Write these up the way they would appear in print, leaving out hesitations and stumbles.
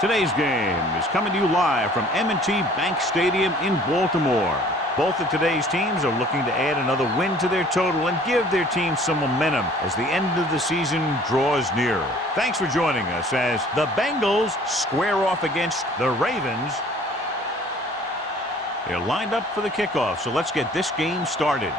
Today's game is coming to you live from M&T Bank Stadium in Baltimore. Both of today's teams are looking to add another win to their total and give their team some momentum as the end of the season draws nearer. Thanks for joining us as the Bengals square off against the Ravens. They're lined up for the kickoff, so let's get this game started.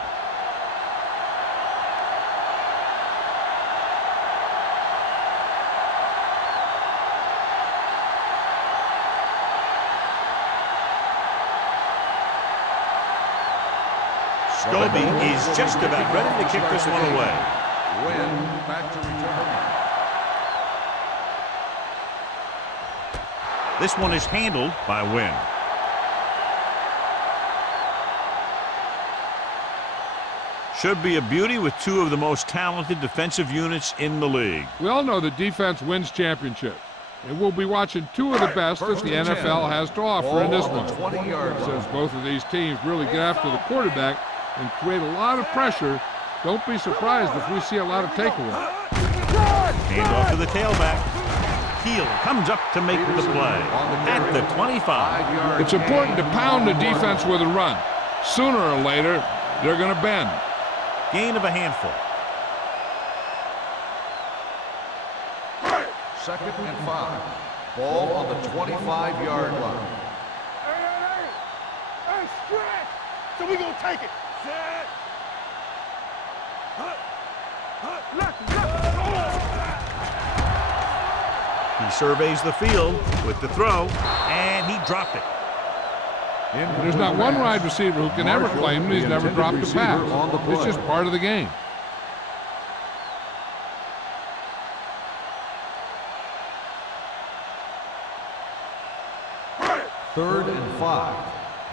Scobie is just about ready to kick this one away. Win back to return. This one is handled by Wynn. Should be a beauty with two of the most talented defensive units in the league. We all know that defense wins championships. And we'll be watching two of the best that the NFL has to offer in this one. Since both of these teams really get after the quarterback and create a lot of pressure, don't be surprised if we see a lot of takeaways. Hand off to the tailback. Heel comes up to make the play at the 25. It's important to pound the defense with a run. Sooner or later, they're going to bend. Gain of a handful. 2nd and 5. Ball on the 25-yard line. Hey, stretch! So we gonna take it. Set. He surveys the field with the throw, and he dropped it. There's not one wide receiver who can ever claim that he's never dropped a pass. It's just part of the game. Third and 5.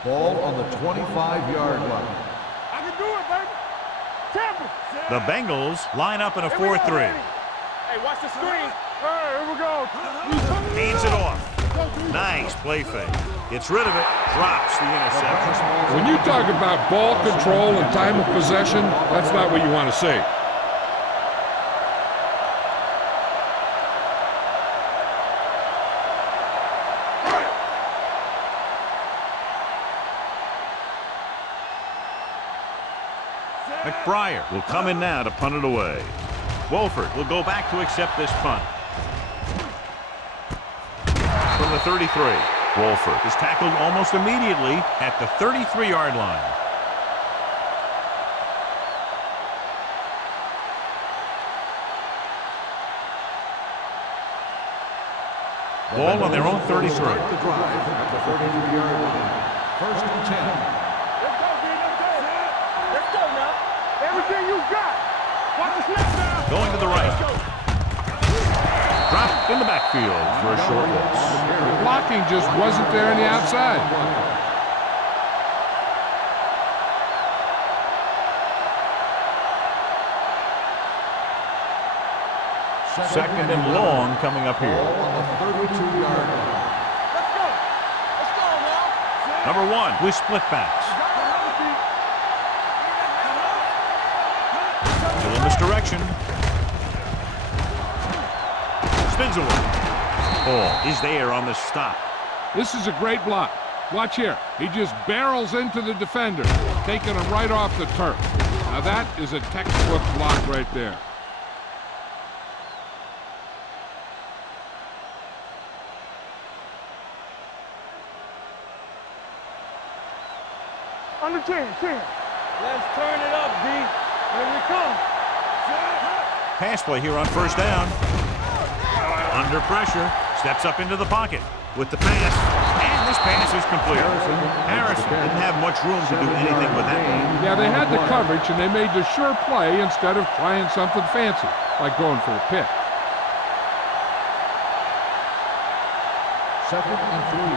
Ball on the 25-yard line. I can do it, baby. Temple. The Bengals line up in a 4-3. Hey, watch the screen. All right, here we go. Hands it off. Nice play fake. Gets rid of it. Drops the interception. When you talk about ball control and time of possession, that's not what you want to see. McBriar will come in now to punt it away. Wolford will go back to accept this punt. From the 33, Wolford is tackled almost immediately at the 33-yard line. Ball on their own 33. The drive at the 33-yard line. 1st and 10. Everything you got. Watch the snap now. Going to the right. Dropped in the backfield for a short loss. The blocking just wasn't there on the outside. Second and long coming up here. Ball on the 32-yard line. Let's go. Let's go now. Number 1 with split backs. Still in this direction. Spins away. Ball is there on the stop. This is a great block. Watch here. He just barrels into the defender, taking him right off the turf. Now that is a textbook block right there. Under 10. Let's turn it up, D. Here we come. Pass play here on 1st down. Under pressure. Steps up into the pocket with the pass. And this pass is complete. Harrison didn't have much room to do anything with that. Yeah, they had the coverage, and they made the sure play instead of trying something fancy, like going for a pick. 2nd and 3.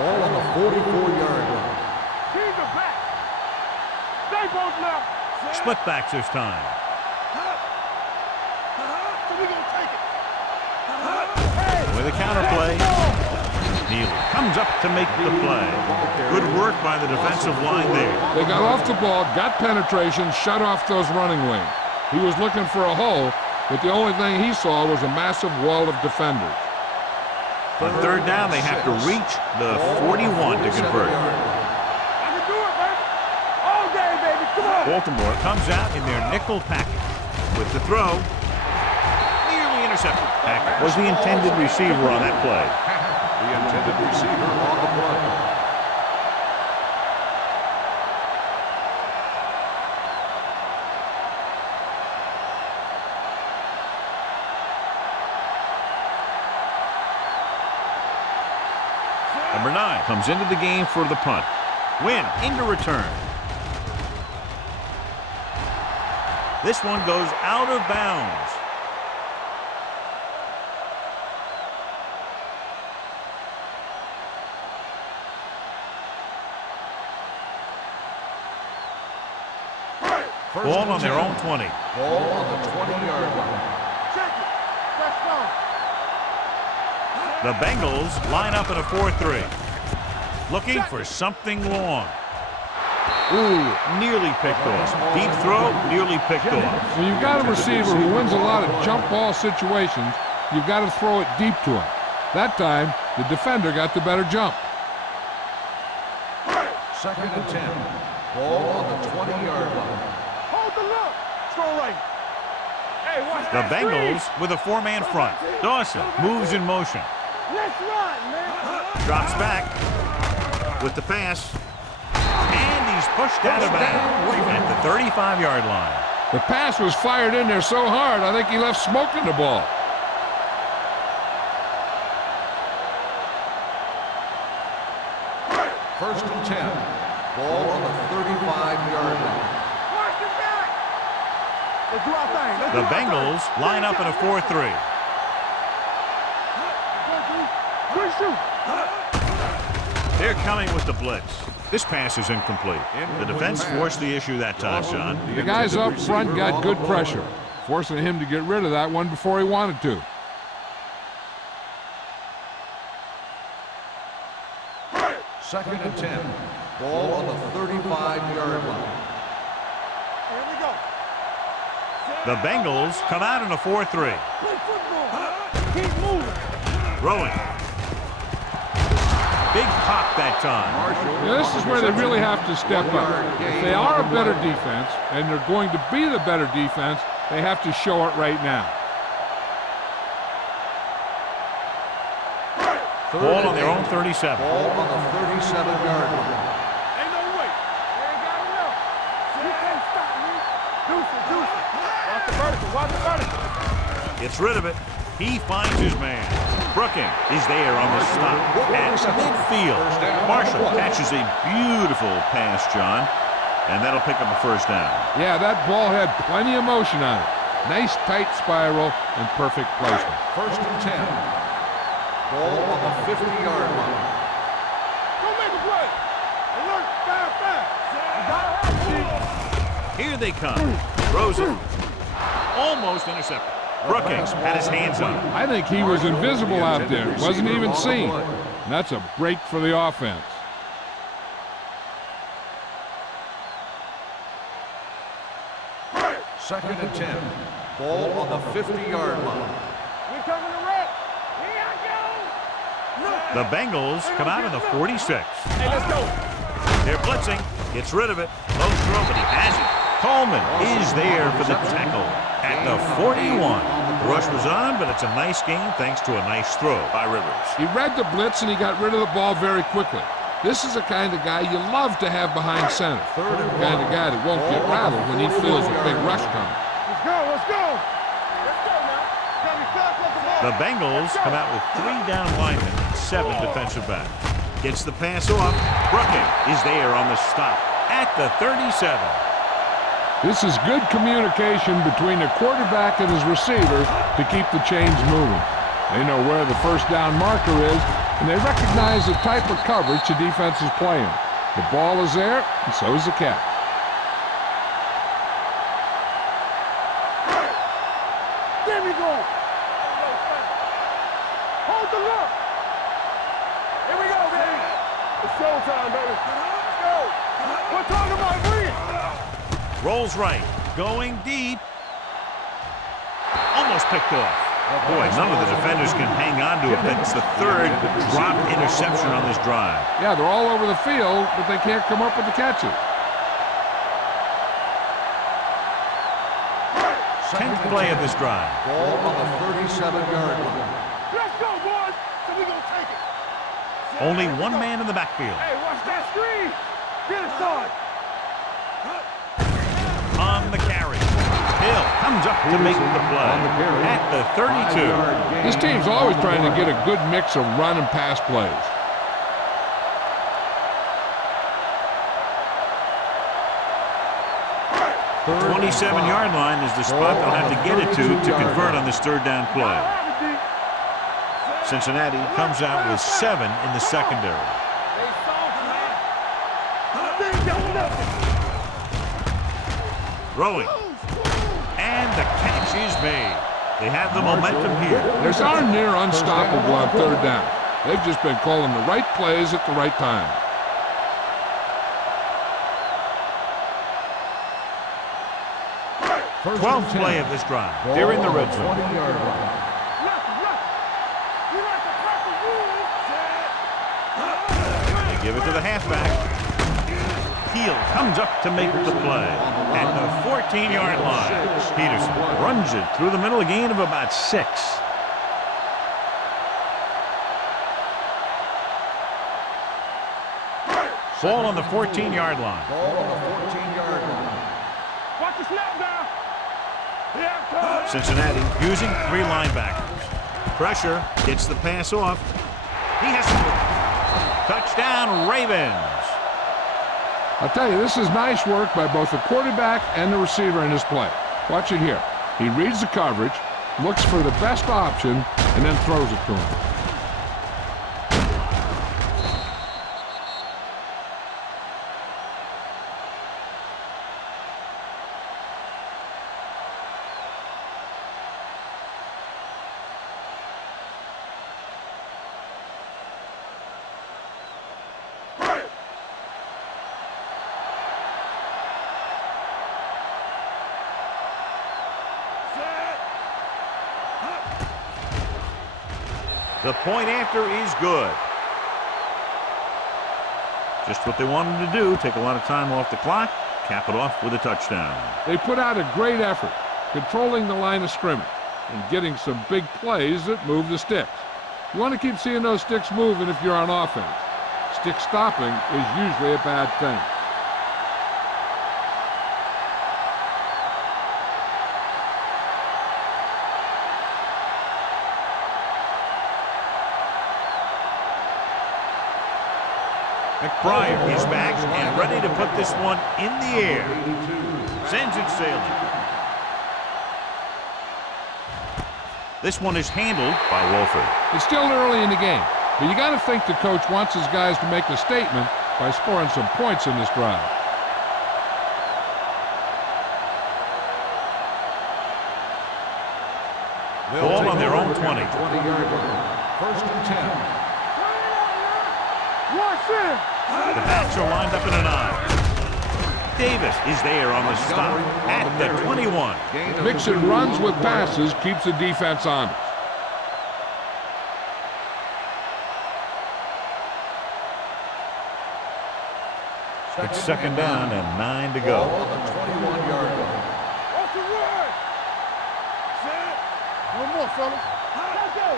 Ball on the 44-yard line. Keep it back. Stay both left. Split backs this time. So we gonna take it. With a counter play. Neely comes up to make the play. Good work by the defensive line there. They got off the ball, got penetration, shut off those running lanes. He was looking for a hole, but the only thing he saw was a massive wall of defenders. On third down, they have to reach the 41 to convert. I can do it, baby. All day, baby. Come on. Baltimore comes out in their nickel package with the throw. Nearly intercepted. Packard was the intended receiver on that play. The intended receiver on the play. Number 9 comes into the game for the punt. Win into return. This one goes out of bounds. Ball on their own 20. Ball on the 20-yard line. Check it. Touchdown. The Bengals line up in a 4-3. Looking for something long. Ooh, nearly picked off. Deep throw, nearly picked off. When you've got a receiver who wins a lot of jump ball situations, you've got to throw it deep to him. That time, the defender got the better jump. 2nd and 10. Ball on the 20-yard line. Hold the look. Throw right. Hey, watch The that Bengals screen. with a 4-man front. Dawson moves in motion. Let's run, man. Drops back with the pass. And he's pushed out of bounds at the 35-yard line. The pass was fired in there so hard, I think he left smoke in the ball. First and 10. Ball on the 35-yard line. Watch your back. Let's do our thing. Let's The do our thing. Bengals line up in a 4-3. Good shoot. They're coming with the blitz. This pass is incomplete. The defense forced the issue that time, John. The guys up front got good pressure, forcing him to get rid of that one before he wanted to. Second and 10. Ball on the 35-yard line. Here we go. The Bengals come out in a 4-3. Play football. Keep moving. Throwing. Big pop that time. Now, this is where they really have to step up. If they are a better defense, and they're going to be the better defense, they have to show it right now. Ball on their own 37. Ball on the 37-yard line. Ain't no way. They ain't got enough. You can't stop me. Deuce it, deuce it. Watch the vertical, watch the vertical. Gets rid of it. He finds his man. Brooking is there on the stop at midfield. Marshall catches a beautiful pass, John, and that'll pick up a first down. Yeah, that ball had plenty of motion on it. Nice tight spiral and perfect placement. First and 10. Ball on the 50-yard line. Go make a play. Alert, fast. You gotta have Here they come. Throws it. Almost intercepted. Brookings had his hands on it. I think he was invisible out there. Wasn't even seen. And that's a break for the offense. Second and 10. Ball on the 50-yard line. We coming to wreck. Here I go. The Bengals come out in the 46. Hey, let's go. They're blitzing. Gets rid of it. Low throw, but he has it. Coleman is there for the tackle at the 41. The rush was on, but it's a nice gain thanks to a nice throw by Rivers. He read the blitz and he got rid of the ball very quickly. This is the kind of guy you love to have behind center. The kind of guy that won't get rattled when he feels a big rush coming. Let's go, let's go. Let's go now. Gotta be fast like the ball. The Bengals come out with 3 down linemen and 7 defensive backs. Gets the pass off. Brooking is there on the stop at the 37. This is good communication between the quarterback and his receivers to keep the chains moving. They know where the first down marker is, and they recognize the type of coverage the defense is playing. The ball is there, and so is the catch. There we go. Hold the look. Here we go, baby. It's showtime, baby. Let's go. We're talking about bring it. Rolls right. Going deep. Almost picked off. Boy, none of the defenders can hang on to it. That's the third dropped interception on this drive. Yeah, they're all over the field, but they can't come up with the catches. 10th play of this drive. Ball on the 37-yard line. Let's go, boys. So we gonna take it. Only one man in the backfield. Hey, watch that screen. Get it started. On the carry. Hill comes up to make the play at the 32. This team's always trying to get a good mix of run and pass plays. The 27-yard line is the spot they'll have to get it to convert on this third down play. Cincinnati comes out with 7 in the secondary. Throwing. And the catch is made. They have the momentum here. They're darn near unstoppable on third down. They've just been calling the right plays at the right time. First 12th and play 10. of this drive. They're in the red zone. 20-yard line. They give it to the halfback. Heel comes up to make the play at the 14-yard line. Peterson runs it through the middle, a gain of about 6. Ball on the 14-yard line. Ball on the 14-yard line. Watch the snap down. Yeah, Cincinnati using 3 linebackers. Pressure gets the pass off. He has to. Touchdown, Ravens. I'll tell you, this is nice work by both the quarterback and the receiver in this play. Watch it here. He reads the coverage, looks for the best option, and then throws it to him. The point after is good. Just what they wanted to do, take a lot of time off the clock, cap it off with a touchdown. They put out a great effort, controlling the line of scrimmage and getting some big plays that move the sticks. You want to keep seeing those sticks moving if you're on offense. Stick stopping is usually a bad thing. McBride is back and ready to put this one in the air. Sends it sailing. This one is handled by Wolford. It's still early in the game, but you got to think the coach wants his guys to make a statement by scoring some points in this drive. Ball on their own 20. 20-yard line. First and 10. Watch it. The backs are lined up in a 9. Davis is there on the stop at the 21. Mixing runs with passes keeps the defense honest. It's second down and 9 to Ball go. on the 21-yard line. Off the run. Set. One more, fellas. Let's go.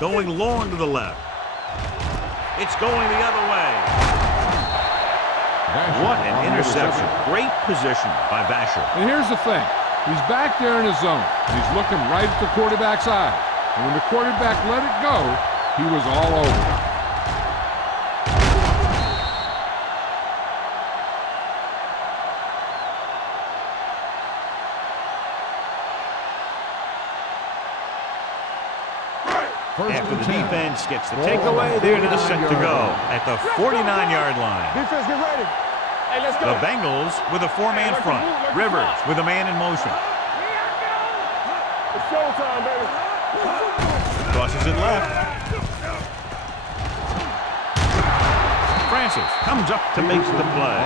Going long to the left. It's going the other way. What an interception. Great position by Vasher. And here's the thing. He's back there in his zone. He's looking right at the quarterback's eyes. And when the quarterback let it go, he was all over it. After the defense gets the takeaway, they're now set to go at the 49-yard line. Defense, get ready. Hey, let's go. The Bengals with a 4-man front. Rivers with a man in motion. It's showtime, baby. Crosses it left. Francis comes up to make the play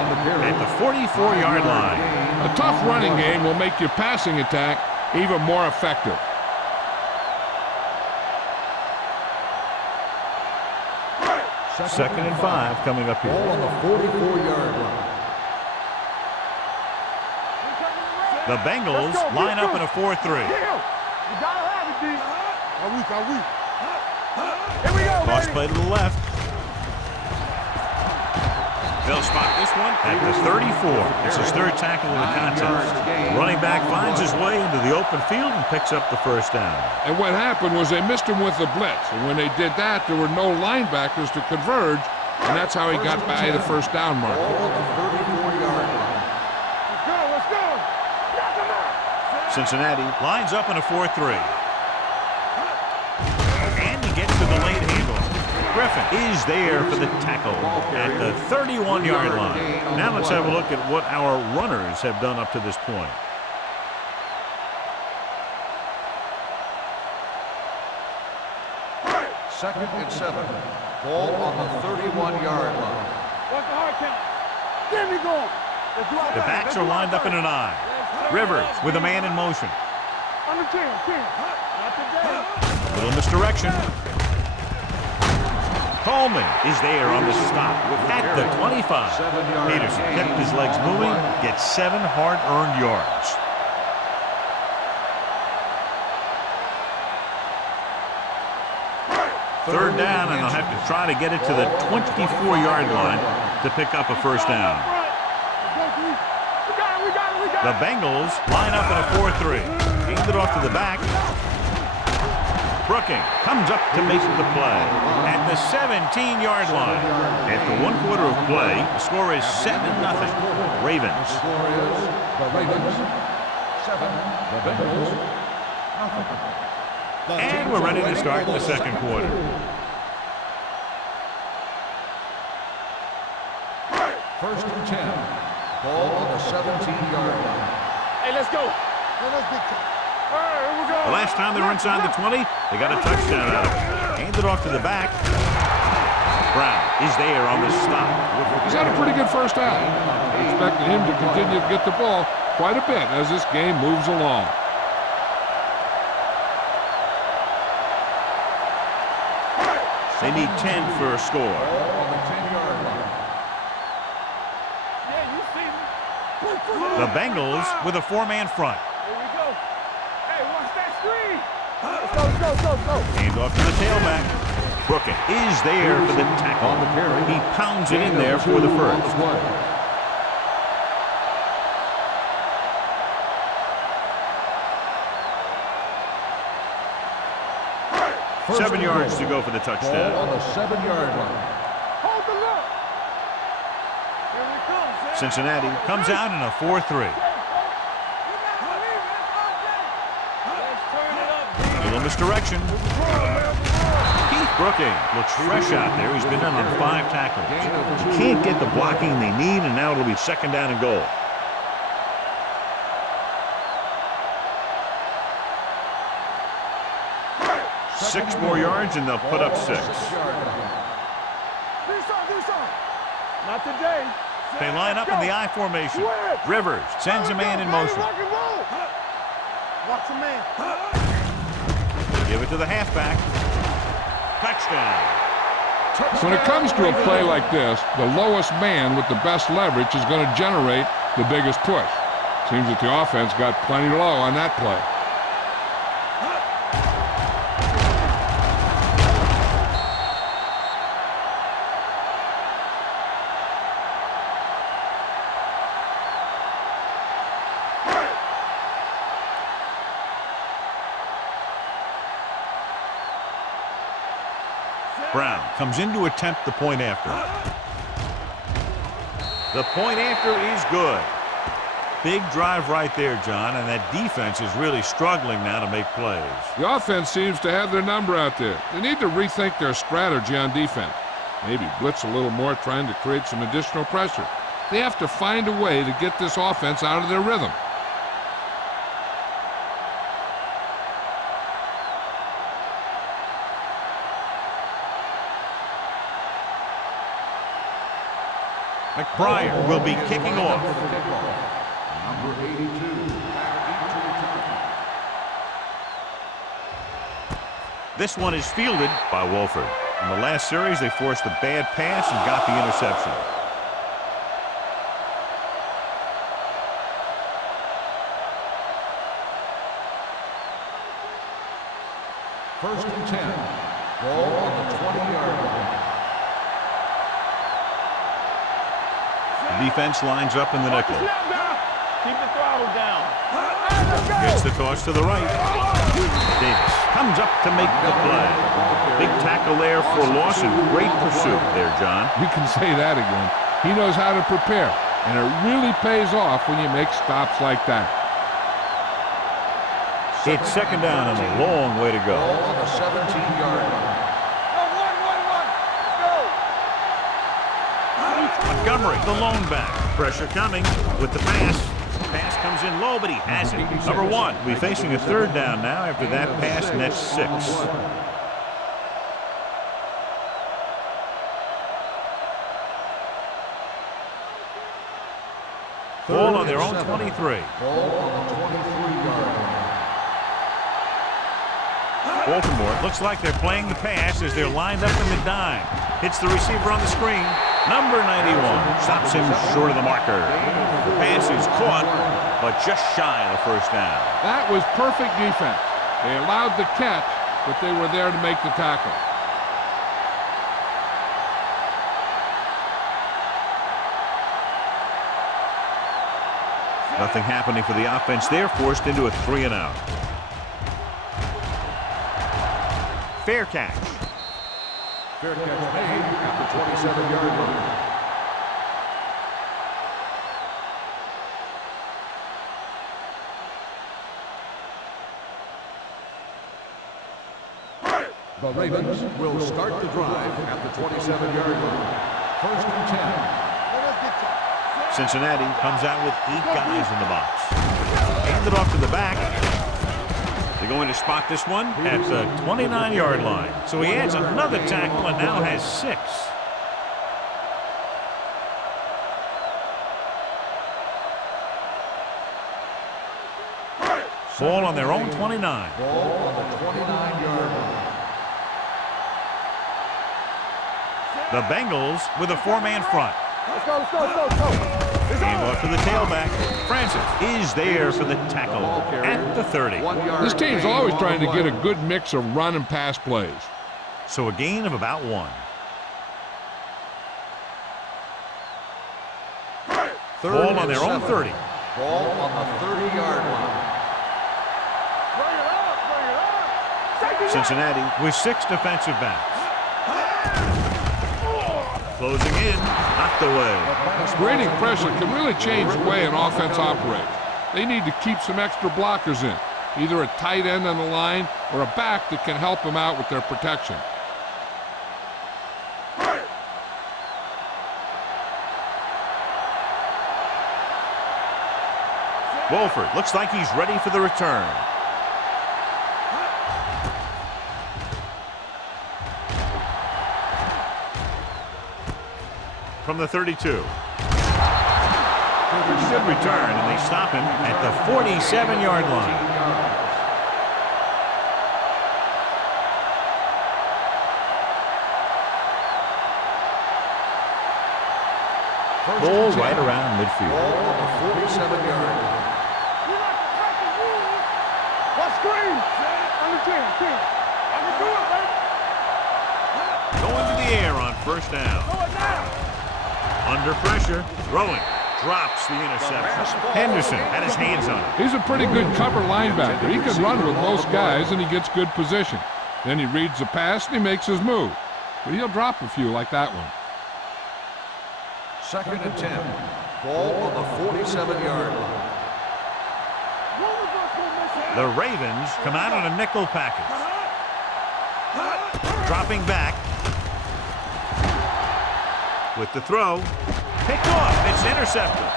at the 44-yard line. A tough running game will make your passing attack even more effective. Second and 5 coming up here. Ball on the 44-yard line. The Bengals line up in a 4-3. You gotta have it, D. Are we? Here we go, Cross baby. play to the left. They'll spot this one at the 34. It's his third tackle of the contest. Running back finds his way into the open field and picks up the first down. And what happened was they missed him with the blitz. And when they did that, there were no linebackers to converge. And that's how he got by the first down marker. Ball on the 34-yard line. Let's go. Cincinnati lines up in a 4-3. And he gets to the late handle. Griffin is there for the tackle at the 31-yard line. Now let's have a look at what our runners have done up to this point. Second and 7. Ball on the 31-yard line. What's the hard count? Get me going. Let's do our The thing. backs Let's are do our lined up in thing. an I. Rivers with a man in motion. On the 10. Not today. Little misdirection. Coleman is there on the stop at the 25. Peterson kept his legs moving, gets 7 hard-earned yards. Third down, and they'll have to try to get it to the 24-yard line to pick up a first down. We got it. The Bengals line up in a 4-3. Hand it off to the back. Brooking comes up to make the play at the 17-yard line. After 1 quarter of play, the score is 7-0. Ravens. The score is the Ravens 7, the Bengals nothing. And we're ready to start the second quarter. First and 10. Ball on the 17-yard line. Hey, let's go. Let's get all right, here we go. The last time they were inside the 20, they got a touchdown out of it. Hand it off to the back. Brown is there on the stop. He's had a pretty good first half. We're expecting him to continue to get the ball quite a bit as this game moves along. They need 10 for a score. Ball on the 10-yard line. Yeah, you see me. The Bengals with a 4-man front. Here we go. Hey, watch that screen. Let's go. Hand off to the tailback. Brooking is there for the tackle. On the carry. He pounds it in there for the first. First 7 and yards goal. to go for the Ball on touchdown. the 7-yard line. Hold the look. Here we come, Cincinnati comes out in a 4-3. Let's turn it up. Little misdirection. Keith Brooking looks fresh out there. He's been in on 5 tackles. Can't get the blocking they need, and now it'll be second down and goal. Six more yards, and they'll put up 6. Do something. Not today. They line up in the I formation. Rivers sends a man in motion. Rock and roll. Watch the man. Give it to the halfback. Touchdown. When it comes to a play like this, the lowest man with the best leverage is going to generate the biggest push. Seems that the offense got plenty low on that play. Brown comes in to attempt the point after. The point after is good. Big drive right there, John, and that defense is really struggling now to make plays. The offense seems to have their number out there. They need to rethink their strategy on defense. Maybe blitz a little more, trying to create some additional pressure. They have to find a way to get this offense out of their rhythm. McBride will be kicking off. Number 82. This one is fielded by Wolford. In the last series, they forced a bad pass and got the interception. First and 10. Ball on the 20-yard line. The defense lines up in the nickel. Keep the throttle down. Gets the toss to the right. Davis comes up to make the play. Big tackle there for loss and great pursuit there, John. You can say that again. He knows how to prepare, and it really pays off when you make stops like that. It's second down and a long way to go. Ball on the 17-yard line. Montgomery, the lone back. Pressure coming with the pass. Pass comes in low, but he has it. Number one will be facing a third down now after that pass, and that's 6. Ball on their own 23. Ball on the 23-yard line. Baltimore looks like they're playing the pass as they're lined up in the dime. Hits the receiver on the screen. Number 91 stops him short of the marker. The pass is caught, but just shy of the first down. That was perfect defense. They allowed the catch, but they were there to make the tackle. Nothing happening for the offense. They're forced into a 3-and-out. Fair catch. Fair catch made at the 27-yard line. The Ravens will start the drive at the 27-yard line. First and 10. Cincinnati comes out with 8 guys in the box. Hand it off to the back. They're going to spot this one at the 29-yard line. So he adds another tackle and now has 6. Ball on their own 29. Ball on the 29-yard line. The Bengals with a 4-man front. Let's go, let's go, let's go, let's go. Hand off to the tailback. Francis is there for the tackle at the 30. This team's always trying to get a good mix of run and pass plays. So a gain of about 1. Ball on their own 30. Ball on the 30-yard line. Bring it up, bring it up. Cincinnati with 6 defensive backs. Closing in, knocked away. Grading pressure can really change the way an offense operates. They need to keep some extra blockers in, either a tight end on the line or a back that can help them out with their protection. Wolford looks like he's ready for the return. From the 32. Good return, and they stop him at the 47-yard line. Ball right around midfield. Ball on the 47-yard line. What screen? On the 10. I can do it, baby. Going to the air on first down. Do it now. Under pressure, throwing, drops the interception. Henderson had his hands on it. He's a pretty good cover linebacker. He can run with most guys, and he gets good position. Then he reads the pass, and he makes his move. But he'll drop a few like that one. Second and 10. Ball on the 47-yard line. The Ravens come out on a nickel package. Dropping back. With the throw. Picked off. It's intercepted.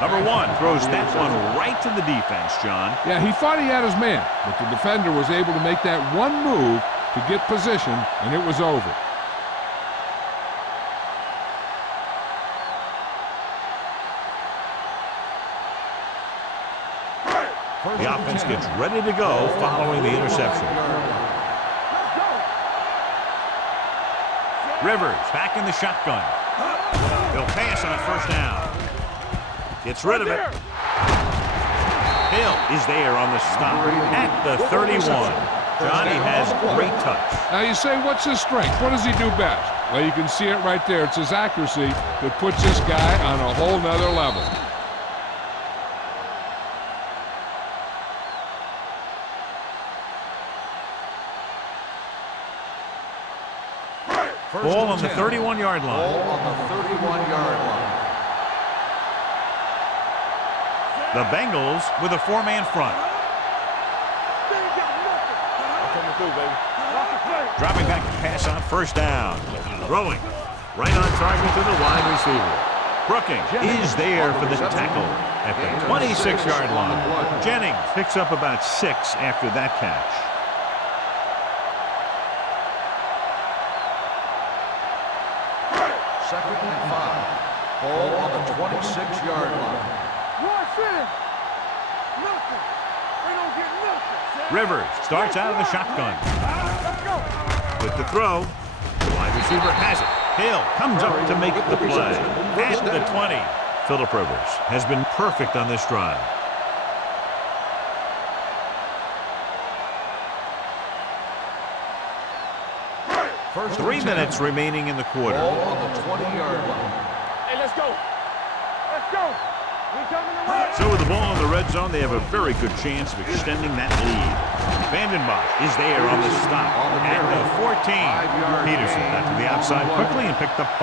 Number 1 throws that one right to the defense, John. Yeah, he thought he had his man, but the defender was able to make that one move to get position, and it was over. The offense gets ready to go following the interception. Rivers back in the shotgun. He'll pass on first down. Gets rid of it. Hill is there on the stop at the 31. Johnny has great touch. Now you say, what's his strength? What does he do best? Well, you can see it right there. It's his accuracy that puts this guy on a whole nother level. Ball on the 31-yard line. Ball on the 31-yard line. The Bengals with a four-man front. Dropping back to pass on first down. Throwing right on target to the wide receiver. Brooking is there for the tackle at the 26-yard line. Jennings picks up about 6 after that catch. Second and 5. Ball on the 26-yard line. Rivers starts out of the shotgun. With the throw, the wide receiver has it. Hill comes up to make the play. At the 20. Phillip Rivers has been perfect on this drive. First 3 minutes remaining in the quarter. Ball on the 20-yard line. Hey, let's go. Let's go. We coming around. So with the ball in the red zone, they have a very good chance of extending that lead. Vandenbosch is there on the stop at the 14. Peterson got to the outside quickly and picked up 5.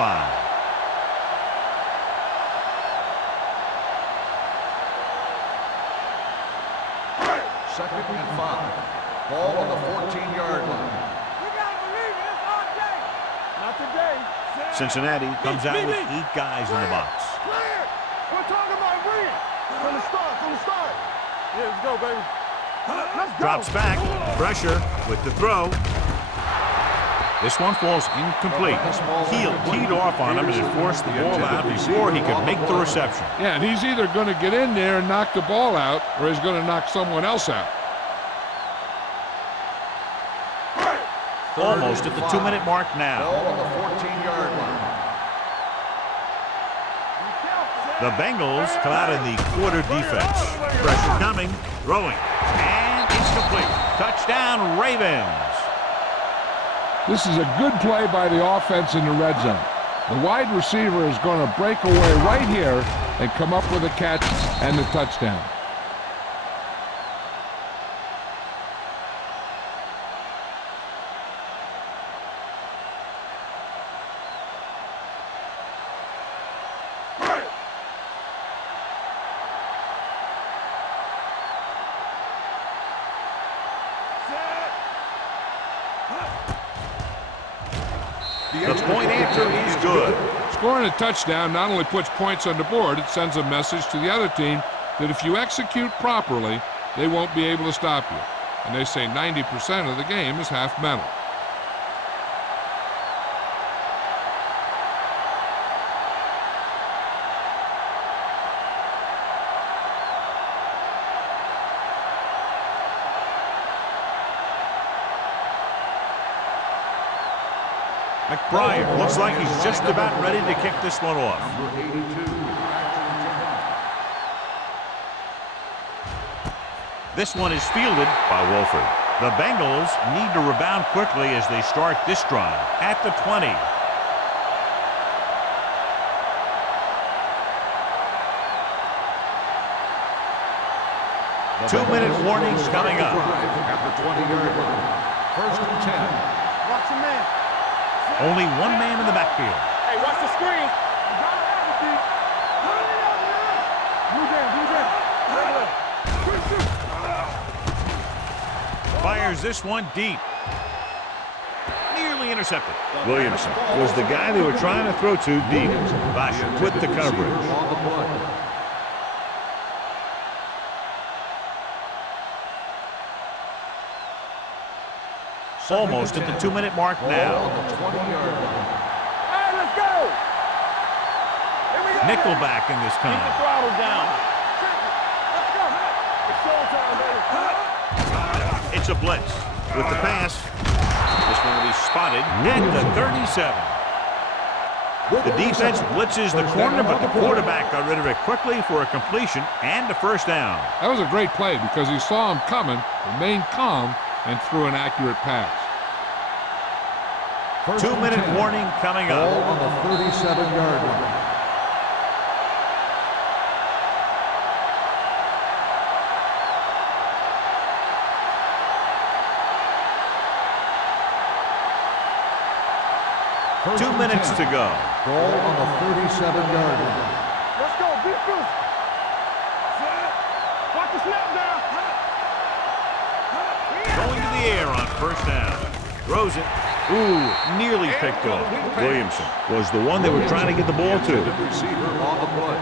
Second and 5. Ball on the 14-yard line. We gotta believe it. It's our day. Not today. Cincinnati comes out with 8 guys in the box. Clear. We're talking about green. From the start. From the start. Yeah, let's go, baby. Let's go. Drops back. Pressure with the throw. This one falls incomplete. Heel teed off on him as he forced the ball out before he could make the reception. Yeah, and he's either going to get in there and knock the ball out, or he's going to knock someone else out. Almost at the 2-minute mark now. Ball on the 14-yard line. The Bengals come out in the quarter defense. Pressure coming, throwing, and it's complete. Touchdown, Ravens. This is a good play by the offense in the red zone. The wide receiver is going to break away right here and come up with a catch and the touchdown. The point answer is good. Scoring a touchdown not only puts points on the board, it sends a message to the other team that if you execute properly, they won't be able to stop you. And they say 90% of the game is half mental. McBride looks like he's just about ready to kick this one off. Number 82. This one is fielded by Wolford. The Bengals need to rebound quickly as they start this drive at the 20. The 2-minute warnings coming up. At the 20-yard line. First and 10. Watch your man. Only one man in the backfield. Hey, watch the screen. You gotta have it, D. Blue down. Fires this one deep. Nearly intercepted. Williamson was the guy they were trying to throw to deep. Bosch with the coverage. On the play. Almost at the 2-minute mark now. Ball on the 20-yard line. Hey, let's go. Here we go. Nickelback in this Keep the time. throttle down. Let's go. It's showtime, It's a blitz. With the pass, this one will be spotted at the 37. The defense blitzes the corner, but the quarterback got rid of it quickly for a completion and a first down. That was a great play because he saw him coming, remained calm, and threw an accurate pass. 2-minute warning coming up. Ball on the 37-yard line. First 2 minutes to go. Ball on the 37-yard line. Let's go. Be cruise. Watch the snap down. Going to the air on first down. Throws it. Ooh, nearly picked off. Williamson was the one they were trying to get the ball to. Receiver on the play.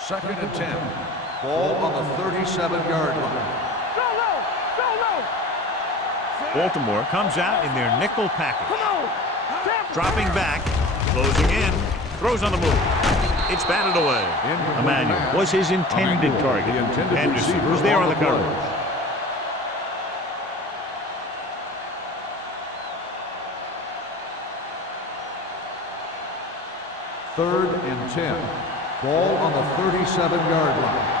Second and 10. Ball on the 37-yard line. Go low. Go low. Baltimore comes out in their nickel package. Come on. Dropping back, closing in, throws on the move. It's batted away. Emmanuel was his intended target. Henderson was there on the coverage. Third and 10. Ball on the 37-yard line.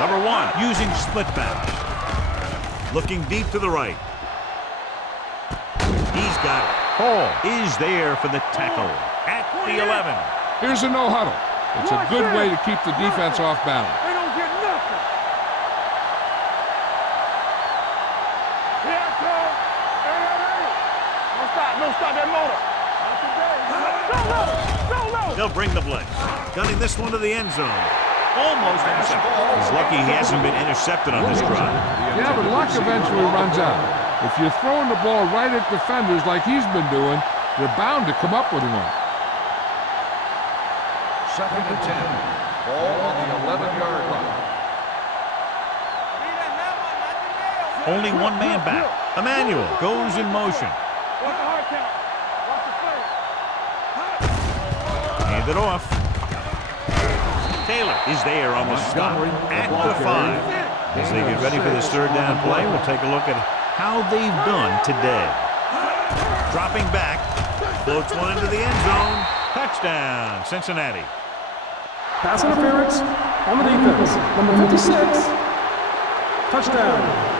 Number 1 using split back. Looking deep to the right. He's got it. Hall is there for the tackle at the 11. Here's a no huddle. It's a good way to keep the defense off balance. They don't get nothing. Here it comes. Hey. Don't stop that motor. Not today. Go low. Go low. They'll bring the blitz. Gunning this one to the end zone. Almost intercepted. He's lucky he hasn't been intercepted on this drive. Yeah, but luck eventually runs out. If you're throwing the ball right at defenders like he's been doing, you're bound to come up with one. Second and 10. Ball on the 11-yard line. Only one man back. Emmanuel goes in motion. Watch the hard count. Watch the play. Hand it off. Taylor is there on the stop at the 5. As they get ready for this third down play, we'll take a look at how they've done today. Dropping back, floats one into the end zone. Touchdown, Cincinnati. Pass interference on the defense. Number 56. Touchdown.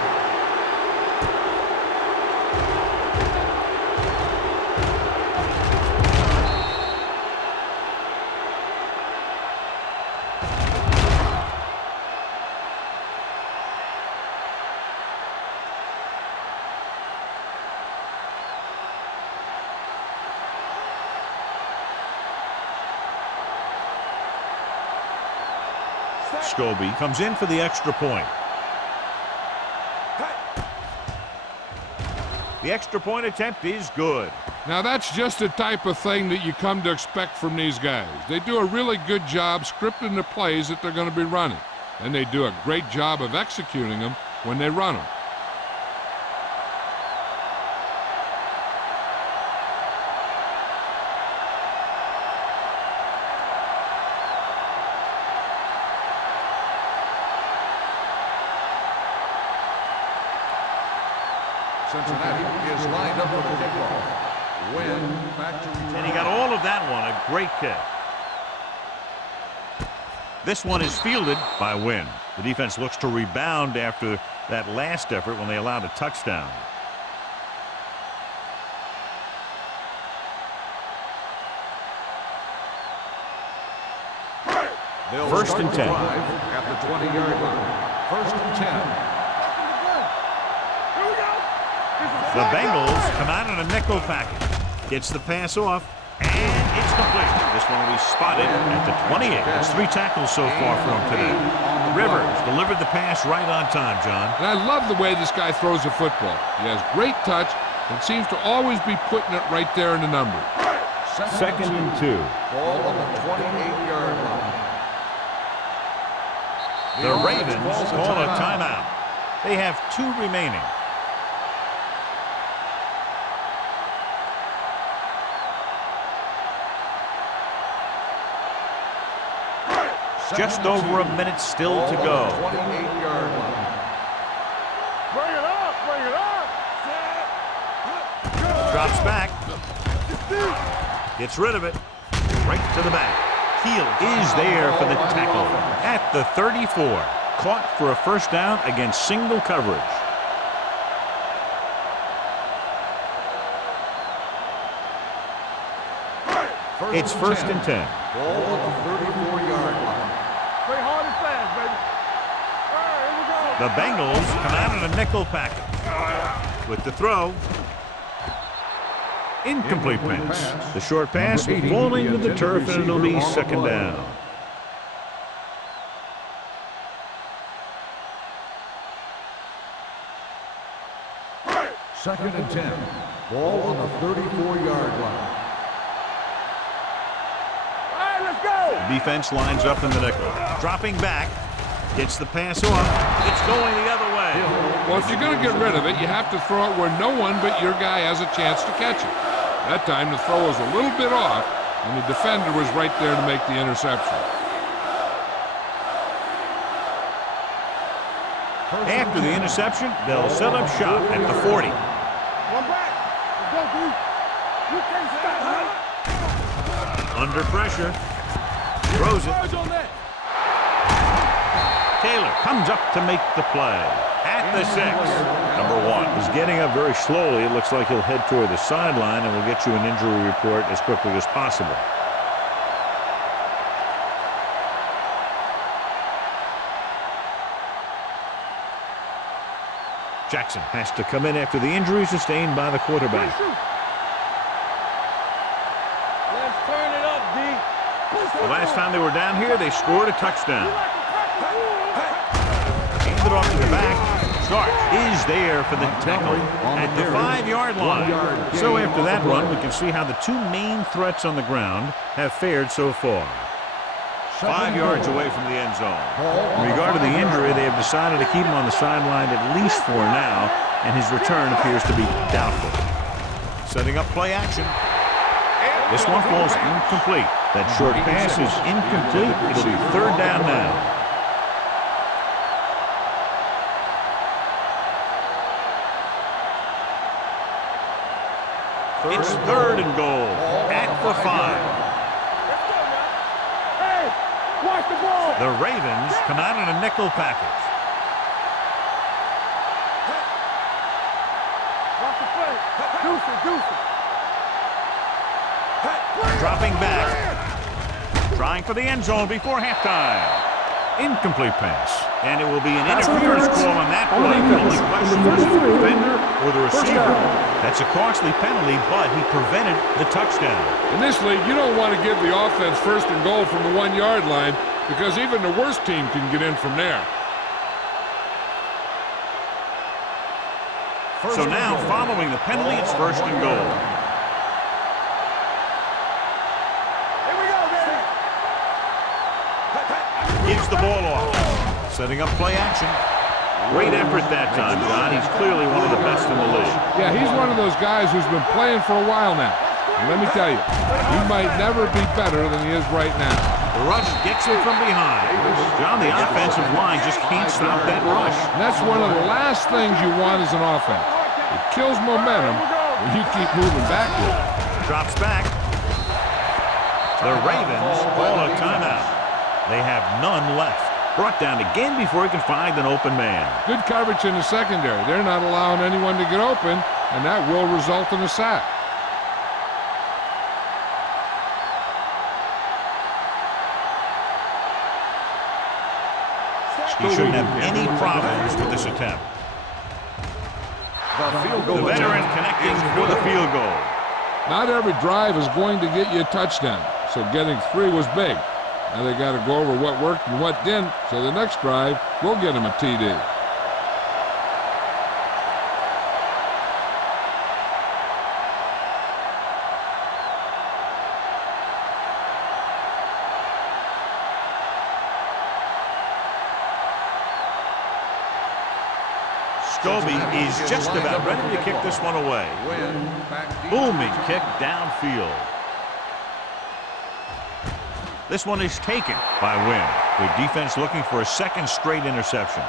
Scobie comes in for the extra point. The extra point attempt is good. Now that's just the type of thing that you come to expect from these guys. They do a really good job scripting the plays that they're going to be running. And they do a great job of executing them when they run them. Cincinnati is lined up for the kickoff. Wynn back to return. And he got all of that one. A great kick. This one is fielded by Wynn. The defense looks to rebound after that last effort when they allowed a touchdown. They'll First start and the 10. drive at the 20-yard line. First and 10. The Bengals come out in a nickel package. Gets the pass off, and it's complete. This one will be spotted at the 28. That's 3 tackles so far for him today. Rivers delivered the pass right on time, John. And I love the way this guy throws the football. He has great touch and seems to always be putting it right there in the numbers. Second and 2. Ball on the 28-yard line. The Ravens call a timeout. They have 2 remaining. Just over a minute still to go. 28-yard line. Bring it up, bring it up. Drops back. Gets rid of it. Right to the back. Heel is there for the tackle. At the 34. Caught for a first down against single coverage. It's first and 10. Ball at the 34-yard line. Play hard and fast, baby. All right, here we go. The Bengals come out in a nickel package. With the throw. Incomplete pass. The short pass will fall into the turf and it'll be second down. Second and 10. Ball on the 34-yard line. All right, let's go. Defense lines up in the nickel. Dropping back. Gets the pass off. It's going the other way. Well, if you're going to get rid of it, you have to throw it where no one but your guy has a chance to catch it. That time the throw was a little bit off, and the defender was right there to make the interception. After the interception, they'll set up shop at the 40. One back. Let's go, dude. You can't stop, man. Under pressure. Throws it. Charge on that. Taylor comes up to make the play. At the 6. Number 1 is getting up very slowly. It looks like he'll head toward the sideline, and we'll get you an injury report as quickly as possible. Jackson has to come in after the injury sustained by the quarterback. Let's turn it up, D. The last time they were down here, they scored a touchdown. Handed off to the back. Stark is there for the tackle at the 5-yard line. So after that run, we can see how the two main threats on the ground have fared so far. 5 yards away from the end zone. In regard to the injury, they have decided to keep him on the sideline at least for now, and his return appears to be doubtful. Setting up play action. This one falls incomplete. That short pass is incomplete. It'll be third down now. It's third and goal at the 5. Hey, watch the ball. The Ravens come out in a nickel package. Watch the play. Deuce it, deuce it. Dropping back. Trying for the end zone before halftime. Incomplete pass. And it will be an interference call on that play. The only question is the defender or the receiver. That's a costly penalty, but he prevented the touchdown. In this league, you don't want to give the offense first and goal from the 1-yard line because even the worst team can get in from there. So now, following the penalty, it's first and goal. Here we go, baby. Gives the ball off. Setting up play action. Great effort that time, John. He's clearly one of the best in the league. Yeah, he's one of those guys who's been playing for a while now. And let me tell you, he might never be better than he is right now. The rush gets him from behind. John, the offensive line just can't stop that rush. And that's one of the last things you want as an offense. It kills momentum when you keep moving backward. Drops back. The Ravens call a timeout. They have none left. Brought down again before he can find an open man. Good coverage in the secondary. They're not allowing anyone to get open, and that will result in a sack. He shouldn't have any problems with this attempt. The veteran connecting for the field goal. Not every drive is going to get you a touchdown, so getting 3 was big. Now they got to go over what worked and what didn't, so the next drive will get him a TD. Scobie is just about ready to kick this one away. Booming kick downfield. This one is taken by Wynn. Their defense looking for a second straight interception.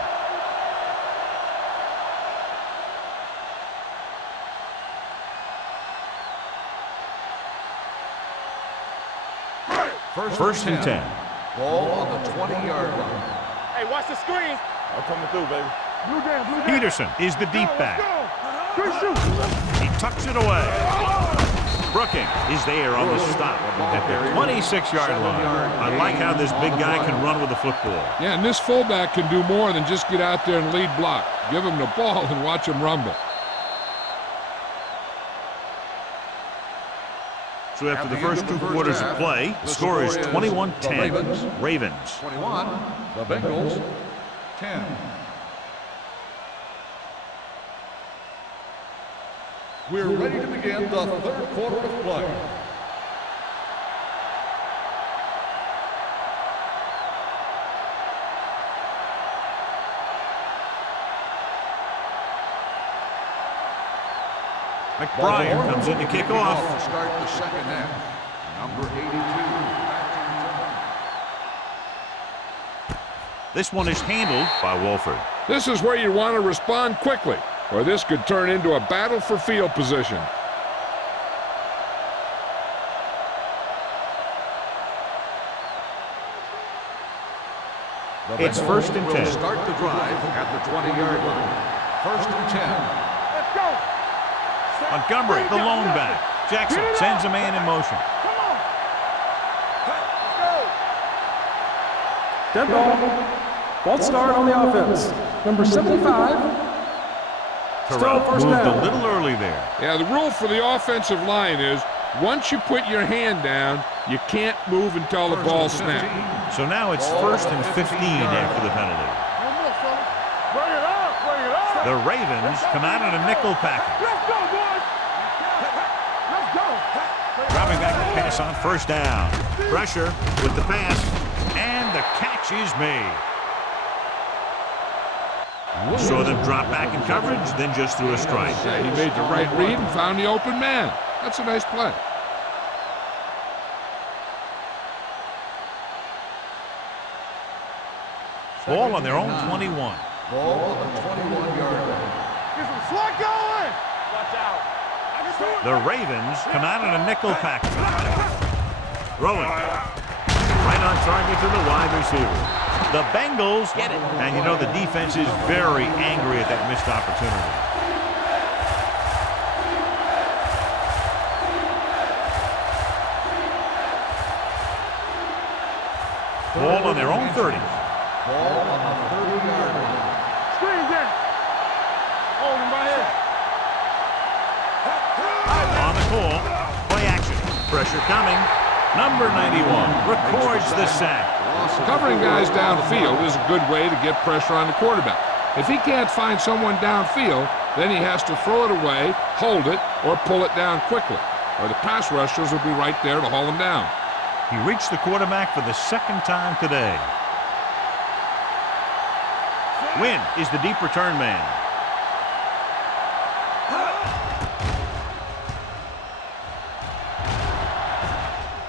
First and 10. Ball on the 20-yard line. Hey, watch the screen. I'm coming through, baby. Blue down, blue down. Peterson is the deep back. Good shoot. He tucks it away. Brooking is there on the stop at the 26-yard line. I like how this big guy can run with the football. Yeah, and this fullback can do more than just get out there and lead block. Give him the ball and watch him rumble. So after the first 2 quarters of play, the score is 21-10. Ravens. 21, the Bengals, 10. We're ready to begin the third quarter of play. McBrien comes in to kick off. To start the second half. Number 82. This one is handled by Wolford. This is where you want to respond quickly, or this could turn into a battle for field position. It's first and 10. Start the drive at the 20-yard line. First and 10. Let's go. Montgomery, the lone back. Jackson sends a man in motion. Come on. Dead Let's go. ball. False start on the offense. Number 75. Still Terrell first moved down. a little early there. Yeah, the rule for the offensive line is once you put your hand down, you can't move until the ball snaps. So now it's first and 15 after the penalty. One more, fella. Bring it up. Bring it up. The Ravens come out in a nickel package. Let's go, boys. Let's go. Dropping back to pass on first down. Pressure with the pass, and the catch is made. Saw them drop back in coverage, then just threw a strike. Yeah, he made the right read and found the open man. That's a nice play. Ball on their own 21. Ball on the 21-yard line. Get some slot going. Watch out. The Ravens come out in a nickel package. Throwing. Right on target to the wide receiver. The Bengals get it. And you know the defense is very angry at that missed opportunity. Ball on their own 30. Ball on the 30-yard line. Screen there. Hold him right here. On the call. Play action. Pressure coming. Number 91 records the sack. Covering guys downfield is a good way to get pressure on the quarterback. If he can't find someone downfield, then he has to throw it away, hold it, or pull it down quickly. Or the pass rushers will be right there to haul him down. He reached the quarterback for the second time today. Wynn is the deep return man.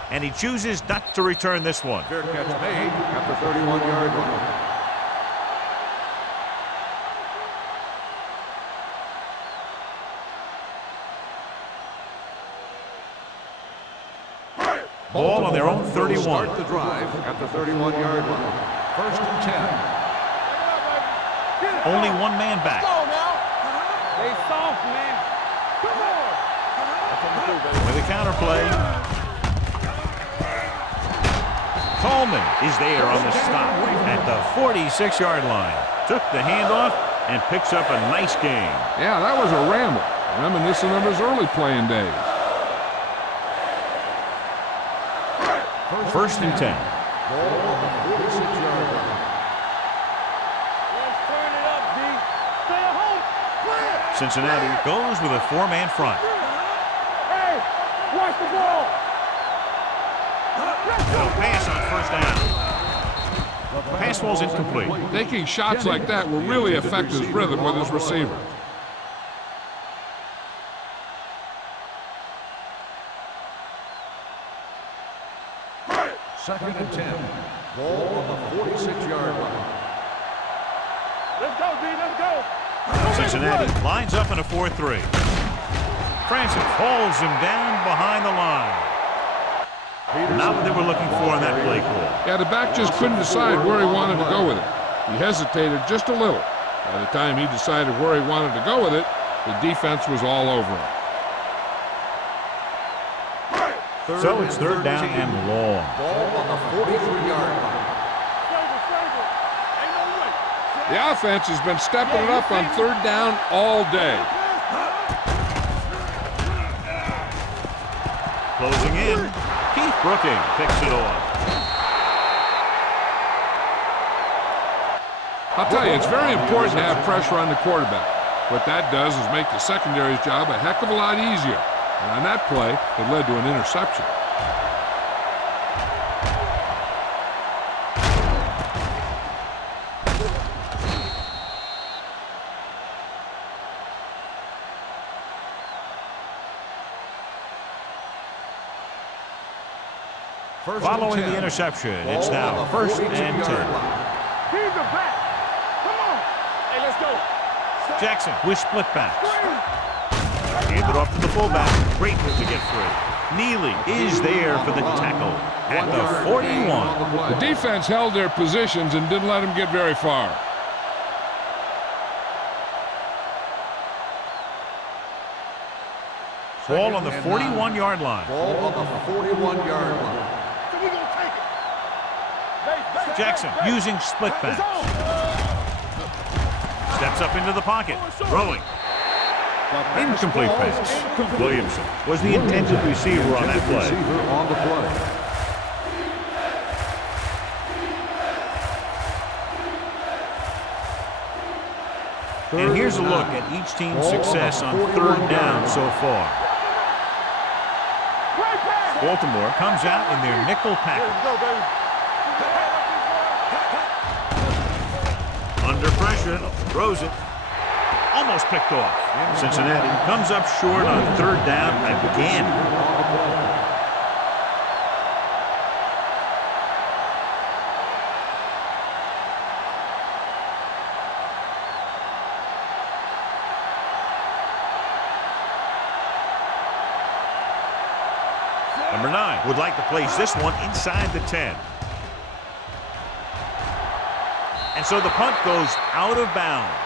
And he chooses not to return this one. Fair catch made at the 31-yard line. Ball on their own 31. Start the drive at the 31-yard line. First and 10. Only one man back. Go now. They soft, man. Come on. With a counterplay. Coleman is there on the stop at the 46-yard line. Took the handoff and picks up a nice gain. Yeah, that was a ramble, reminiscent of his early playing days. First and 10. Ball on the 46-yard line. Let's turn it up, D. Stay at home. Clear. Cincinnati goes with a four-man front. Hey, watch the ball. No pass on first down. Pass ball's incomplete. Taking shots like that will really affect his rhythm with his receiver. Second and 10. Ball on the 46-yard line. Let's go, D. Let's go. Cincinnati lines up in a 4-3. Francis holds him down behind the line. Not what they were looking for in that play call. Yeah, the back just couldn't decide where he wanted to go with it. He hesitated just a little. By the time he decided where he wanted to go with it, the defense was all over him. So it's third down and long. Ball on the 43-yard line. The offense has been stepping it up on third down all day. Closing in. Keith Brooking picks it off. I'll tell you, it's very important to have pressure on the quarterback. What that does is make the secondary's job a heck of a lot easier. And on that play, it led to an interception. Following the interception, it's now first and 10. He's the back. Come on. Hey, let's go. Jackson with split backs. Hand it off to the fullback. Great move to get free. Neely is there for the tackle at the 41. The defense held their positions and didn't let them get very far. Ball on the 41-yard line. Ball on the 41-yard line. We're going to take it. Jackson using split backs. Steps up into the pocket. Throwing. Incomplete pass. Williamson was the intended receiver on that play. And here's a look at each team's success on third down so far. Baltimore comes out in their nickel package. Under pressure, throws it. Almost picked off. Cincinnati comes up short on third down again. Number 9 would like to place this one inside the 10. And so the punt goes out of bounds.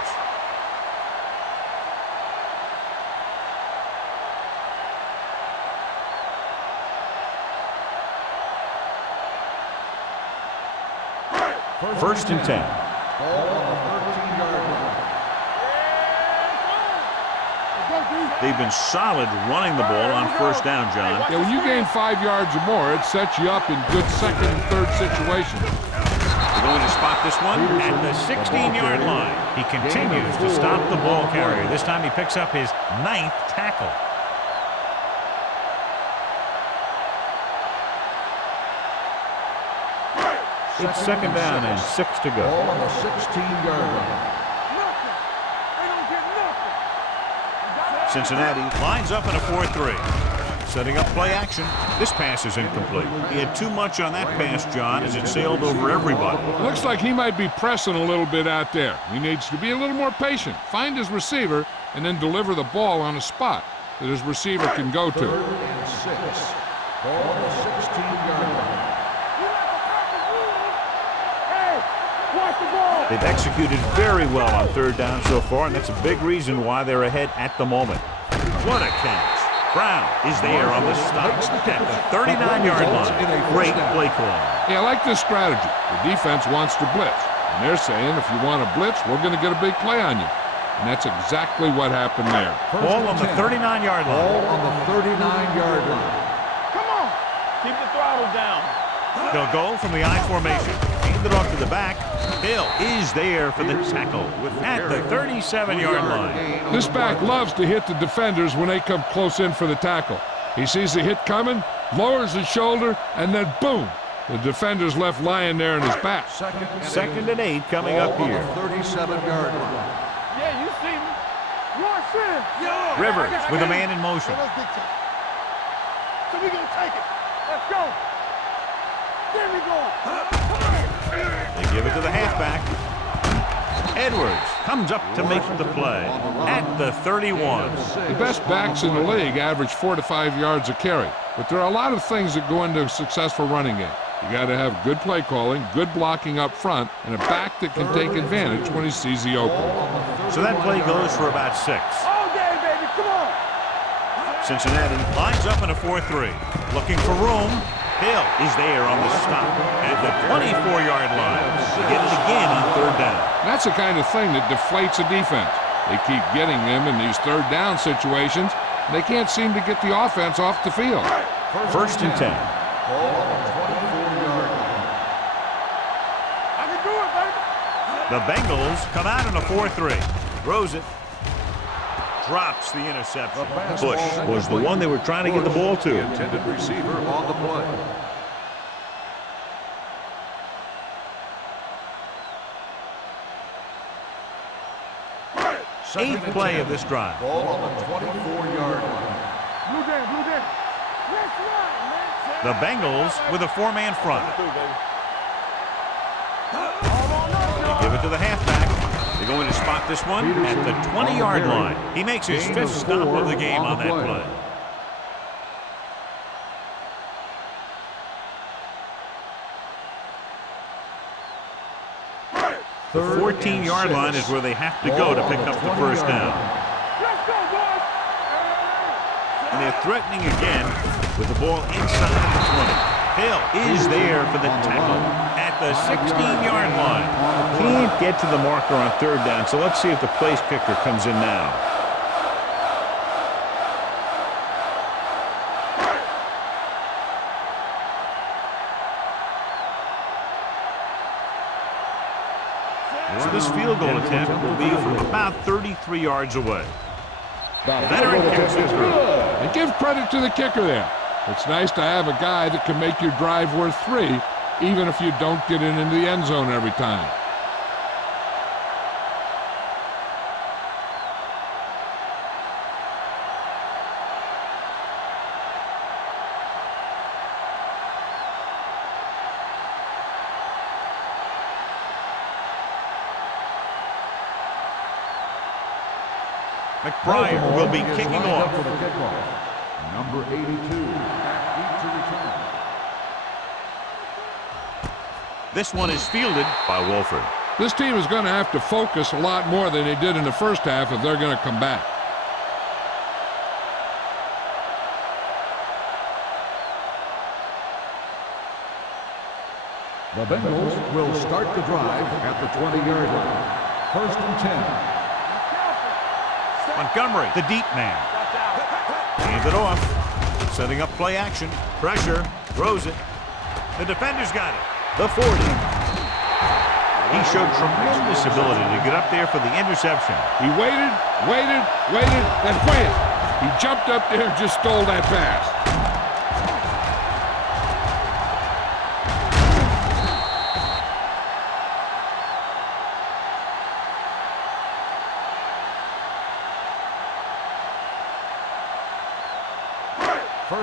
First and 10. They've been solid running the ball on first down, John. Yeah, when you gain 5 yards or more, it sets you up in good second and third situations. They're going to spot this one at the 16-yard line. He continues to stop the ball carrier. This time he picks up his 9th tackle. It's second down and 6 to go. Ball on the 16-yard line. Cincinnati lines up in a 4-3. Setting up play action. This pass is incomplete. He had too much on that pass, John, as it sailed over everybody. It looks like he might be pressing a little bit out there. He needs to be a little more patient, find his receiver, and then deliver the ball on a spot that his receiver can go to. 3rd and 6. Ball on the 16-yard line. They've executed very well on third down so far, and that's a big reason why they're ahead at the moment. What a catch. Brown is there on the stop at the 39-yard line. Great play call. Yeah, I like this strategy. The defense wants to blitz, and they're saying if you want to blitz, we're going to get a big play on you. And that's exactly what happened there. Ball on the 39-yard line. Ball on the 39-yard line. Come on. Keep the throttle down. They'll go from the I formation. Hand it off to the back. Hill is there for the tackle at the 37-yard line. This back loves to hit the defenders when they come close in for the tackle. He sees the hit coming, lowers his shoulder, and then boom, the defender's left lying there in his back. Second and 8 coming up here. Ball on the 37-yard line. Yeah, you see me. Launch in. Rivers with a man in motion. So we're going to take it. Let's go. They give it to the halfback. Edwards comes up to make the play at the 31. The best backs in the league average 4 to 5 yards a carry, but there are a lot of things that go into a successful running game. You got to have good play calling, good blocking up front, and a back that can take advantage when he sees the opening. So that play goes for about 6. All day, baby, come on. Cincinnati lines up in a 4-3. Looking for room. Hill is there on the stop at the 24-yard line. To get it again on 3rd down. That's the kind of thing that deflates a defense. They keep getting them in these 3rd down situations, and they can't seem to get the offense off the field. 1st and 10. Ball on the 24-yard line. I can do it, baby. The Bengals come out in a 4-3. Throws it. Drops the interception. Bush was the one they were trying to get the ball to. The intended receiver on the play. Eighth play of this drive. Ball on the 24-yard line. Blue game, blue game. Let's run, man. The Bengals with a 4-man front. They give it to the halfback. They're going to spot this one at the 20-yard line. He makes his 5th stop of the game on that play. The 14-yard line is where they have to go to pick up the 1st down. Let's go, boys. And they're threatening again with the ball inside the 20. Hill is there for the tackle at the 16-yard line. Can't get to the marker on 3rd down, so let's see if the place kicker comes in now. So this field goal attempt will be from about 33 yards away. The veteran kicks it through. And give credit to the kicker there. It's nice to have a guy that can make your drive worth 3, even if you don't get it into the end zone every time. McBride will be kicking off. For the kickoff. Number 82, back deep to return. This one is fielded by Wolford. This team is going to have to focus a lot more than they did in the first half if they're going to come back. The Bengals will start the drive at the 20-yard line. 1st and 10. Montgomery, the deep man. Hands it off. Setting up play action. Pressure. Throws it. The defender's got it. The 40. He showed tremendous ability to get up there for the interception. He waited, then wham! He jumped up there and just stole that pass.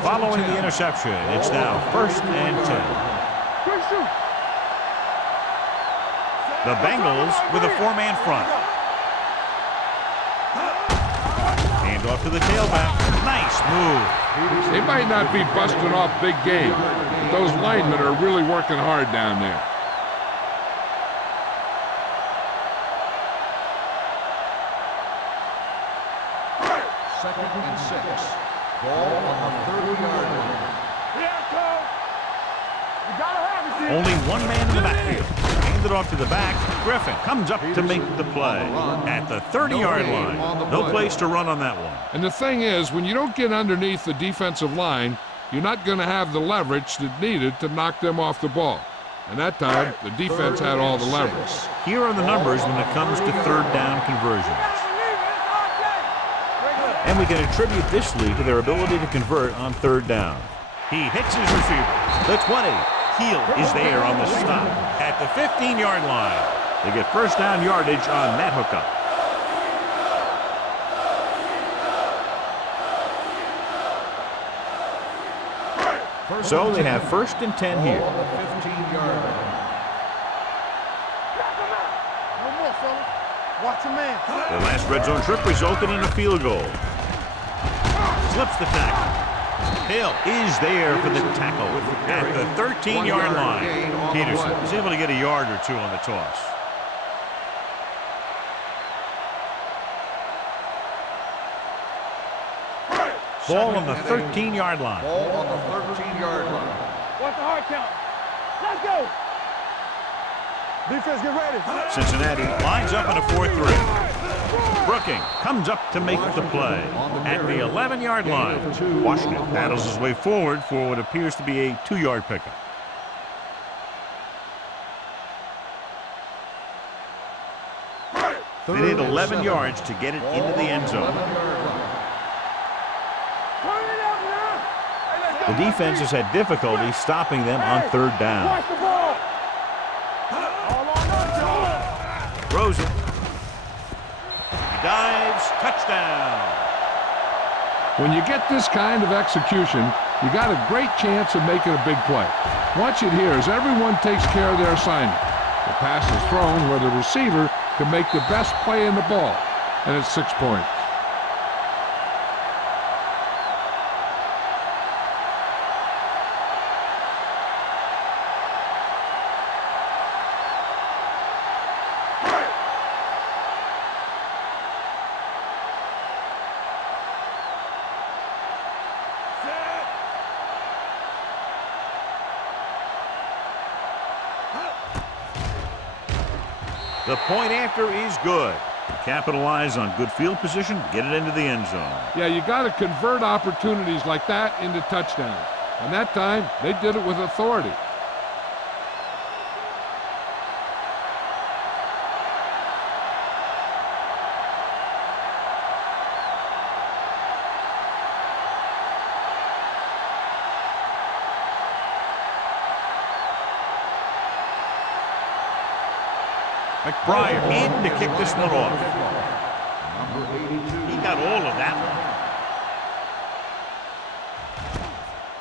Following the interception, it's now 1st and 10. The Bengals with a 4-man front. Hand off to the tailback. Nice move. They might not be busting off big game, but those linemen are really working hard down there. Second and 6. Ball on the 30-yard line. Only one man in the backfield. Hand it off to the back. Griffin comes up to make the play at the 30-yard line. No place to run on that one. And the thing is, when you don't get underneath the defensive line, you're not going to have the leverage that's needed to knock them off the ball. And that time, the defense had all the leverage. Here are the numbers when it comes to 3rd down conversions. And we can attribute this lead to their ability to convert on 3rd down. He hits his receiver. The 20. Heel is there on the stop at the 15-yard line. They get 1st down yardage on that hookup. So they have 1st and 10 here. On the 15-yard line. No more, fella. Watch your man. The last red zone trip resulted in a field goal. Slips the tackle. Hill is there for the tackle at the 13-yard line. Peterson is able to get a yard or two on the toss. Ball on the 13-yard line. Ball on the 13-yard line. Watch the hard count. Let's go. Defense, get ready. Cincinnati lines up in a 4-3. Brooking comes up to make the play at the 11-yard line. Washington battles his way forward for what appears to be a 2-yard pickup. They need 11 yards to get it into the end zone. The defense has had difficulty stopping them on 3rd down. Watch the ball. Throws it. He dives. Touchdown. When you get this kind of execution, you got a great chance of making a big play. Watch it here as everyone takes care of their assignment. The pass is thrown where the receiver can make the best play in the ball, and it's 6 points. The point after is good. Capitalize on good field position, get it into the end zone. Yeah, you got to convert opportunities like that into touchdowns. And that time, they did it with authority. McBride in to kick this one off. He got all of that one.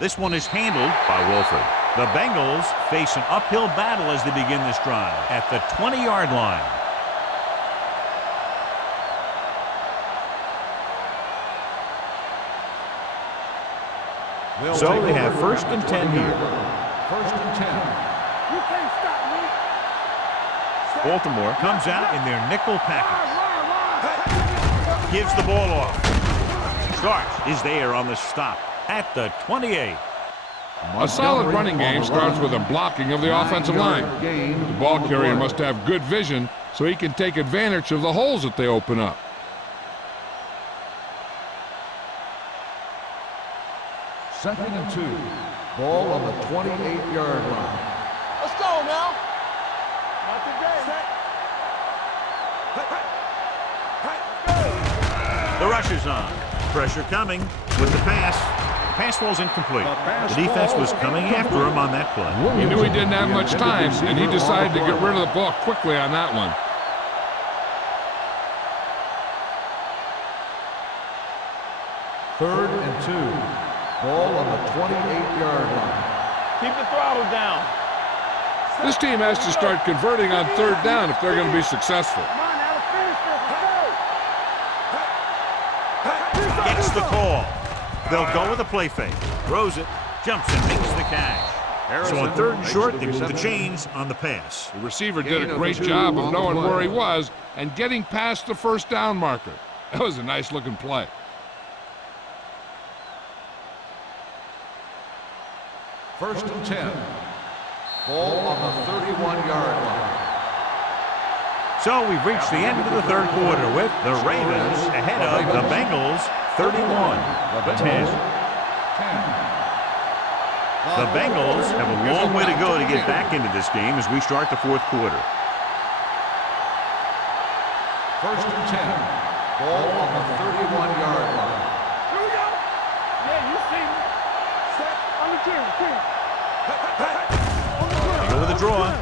This one is handled by Wolford. The Bengals face an uphill battle as they begin this drive at the 20-yard line. So they have 1st and 10 here. 1st and 10. You can't stop me. Baltimore comes out in their nickel package. Gives the ball off. Starks is there on the stop at the 28. A solid running game starts with a blocking of the offensive line. The ball carrier must have good vision so he can take advantage of the holes that they open up. Second and 2. Ball on the 28-yard line. Let's go now. Not today. The rush is on. Pressure coming with the pass. Pass falls incomplete. The defense was coming after him on that play. He knew he didn't have much time, and he decided to get rid of the ball quickly on that one. Third and 2. Ball on the 28-yard line. Keep the throttle down. This team has to start converting on 3rd down if they're going to be successful. Come on now, let's finish this. Let's go. Gets the call. They'll go with a play fake. Throws it, jumps and makes the catch. So on 3rd and short, they move the chains on the pass. The receiver did a great job of knowing where he was and getting past the 1st down marker. That was a nice-looking play. First and 10. Ball on the 31-yard line. So we've reached the end of the 3rd quarter with the Ravens ahead of the Bengals 31-10. The Bengals have a long way to go to get back into this game as we start the 4th quarter. First and 10. Ball on the 31-yard line. Here we go. Yeah, you see me. Set on the team. They go with a draw.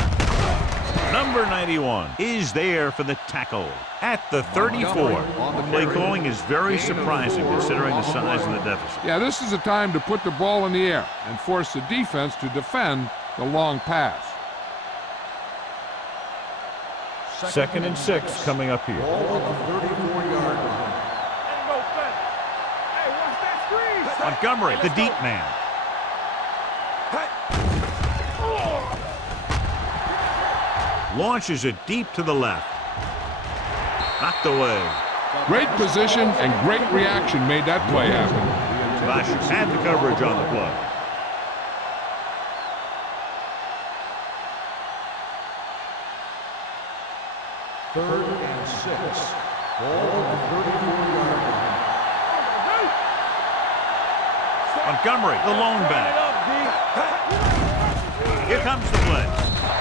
Number 91 is there for the tackle at the 34. The play calling is very surprising considering the size of the deficit. Yeah, this is a time to put the ball in the air and force the defense to defend the long pass. 2nd and 6 coming up here. Ball on the 34-yard line. Hey, watch that screen. Montgomery, the deep man. Launches it deep to the left. Knocked away. Great position and great reaction made that play happen. Basham had the coverage on the play. Third and 6. Ball on the 34-yard line. Montgomery, the lone back. Here comes the blitz.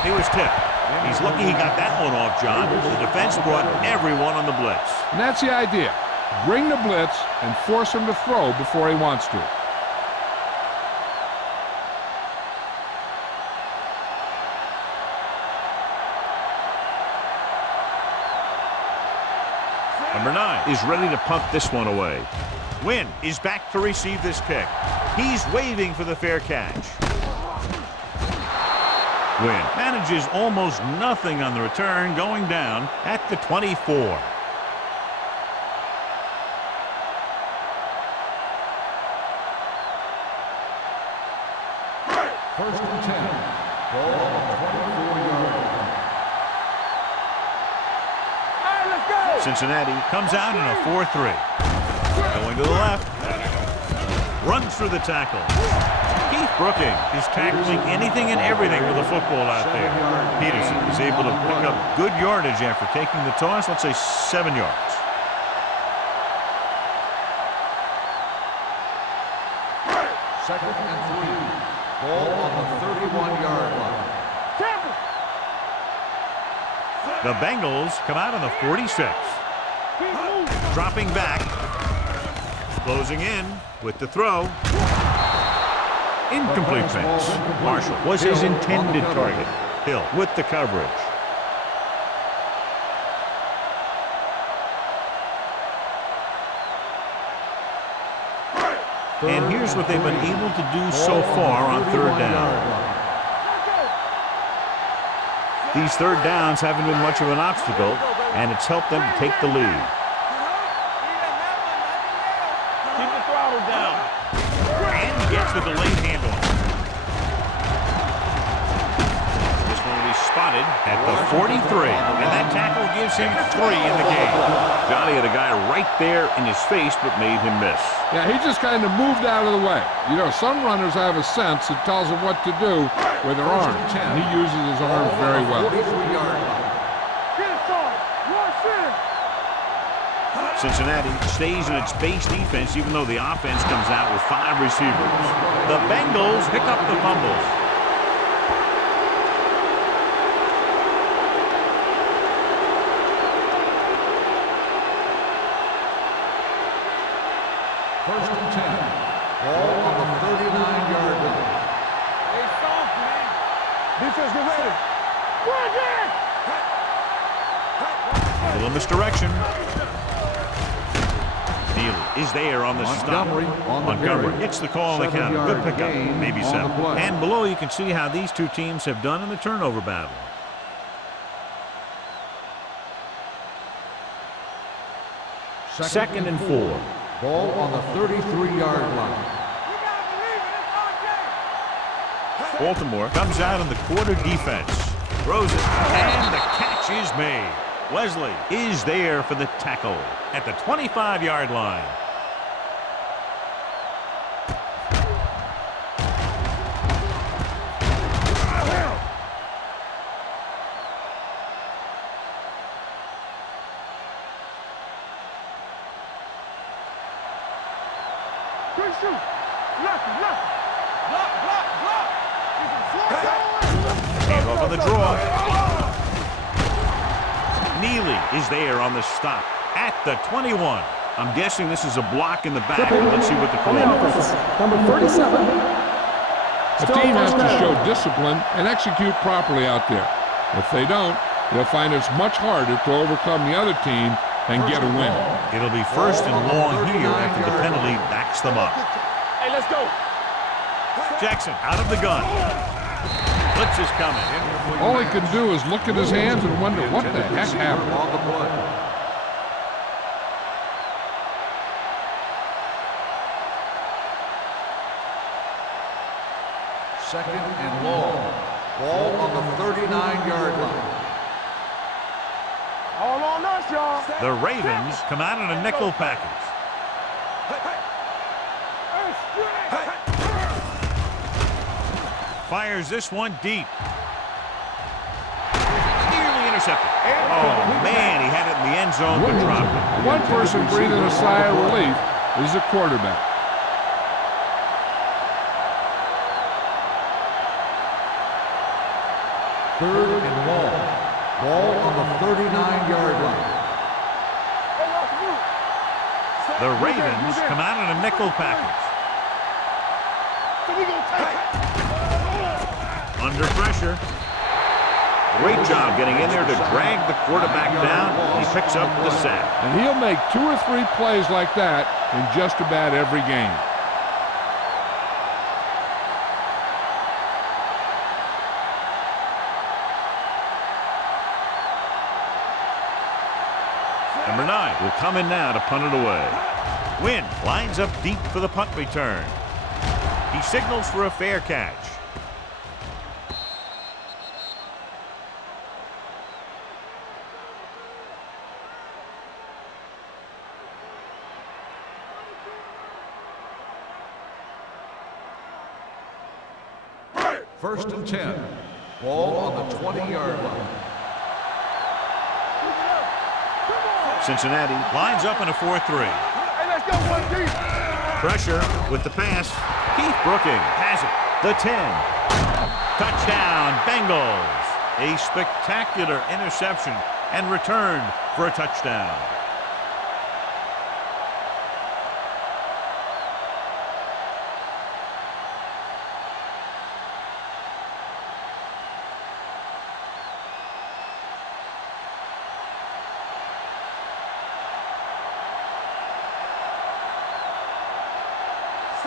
He was tipped. He's lucky he got that one off, John. The defense brought everyone on the blitz. And that's the idea. Bring the blitz and force him to throw before he wants to. Number 9 is ready to punt this one away. Wynn is back to receive this kick. He's waving for the fair catch. Wynn manages almost nothing on the return, going down at the 24. First and 10. Ball on the 24-yard line. Cincinnati comes out in a 4-3. Going to the left. Runs through the tackle. Keith Brooking is tackling anything and everything with the football out there. Peterson is able to pick up good yardage after taking the toss, let's say 7 yards. Second and 3. Ball on the 31-yard line. The Bengals come out on the 46. Dropping back. Closing in with the throw. Incomplete pass. Marshall was his intended target. Hill with the coverage. And here's what they've been able to do so far on 3rd down. These 3rd downs haven't been much of an obstacle, and it's helped them to take the lead. Keep the throttle down. And gets the delayed handle. This one will be spotted at the 43, and that tackle gives him 3 in the game. Johnny had a guy right there in his face, but made him miss. Yeah, he just kind of moved out of the way. You know, some runners have a sense that tells them what to do with their arms, and he uses his arms very well. 43-yard line. Cincinnati stays in its base defense, even though the offense comes out with 5 receivers. The Bengals pick up the fumble. First and 10. Ball on the 39-yard line. Hey, soft, man. Defense, get ready. Go again. A little misdirection. Neal is there on the stop. Montgomery gets the call on the counter. Good pickup, maybe 7. And below you can see how these two teams have done in the turnover battle. Second and 4. Ball on the 33-yard line. Baltimore comes out in the quarter defense. Throws it, and the catch is made. Wesley is there for the tackle at the 25-yard line. Hand off on the draw. Neely is there on the stop at the 21. I'm guessing this is a block in the back. Let's see what the call is. Number 37. The team has to show discipline and execute properly out there. If they don't, they'll find it's much harder to overcome the other team and get a win. It'll be first and long here after the penalty backs them up. Hey, let's go. Jackson out of the gun. Blitz is coming. All he can do is look at his hands and wonder what the heck happened. On the play. Second and long. Ball on the 39-yard line. All on us, y'all. The Ravens come out in a nickel package. Fires this one deep. Nearly intercepted. Oh, man, he had it in the end zone but dropped it. One person breathing a sigh of relief is the quarterback. Third and long. Ball on the 39-yard line. The Ravens come out in a nickel package. So we gonna take it. Under pressure. Great job getting in there to drag the quarterback down. He picks up the sack. And he'll make 2 or 3 plays like that in just about every game. Number 9 will come in now to punt it away. Wynn lines up deep for the punt return. He signals for a fair catch. First and 10. Ball on the 20-yard line. Cincinnati lines up in a 4-3. Hey, let's go one deep. Pressure with the pass. Keith Brooking has it. The 10. Touchdown, Bengals. A spectacular interception and returned for a touchdown.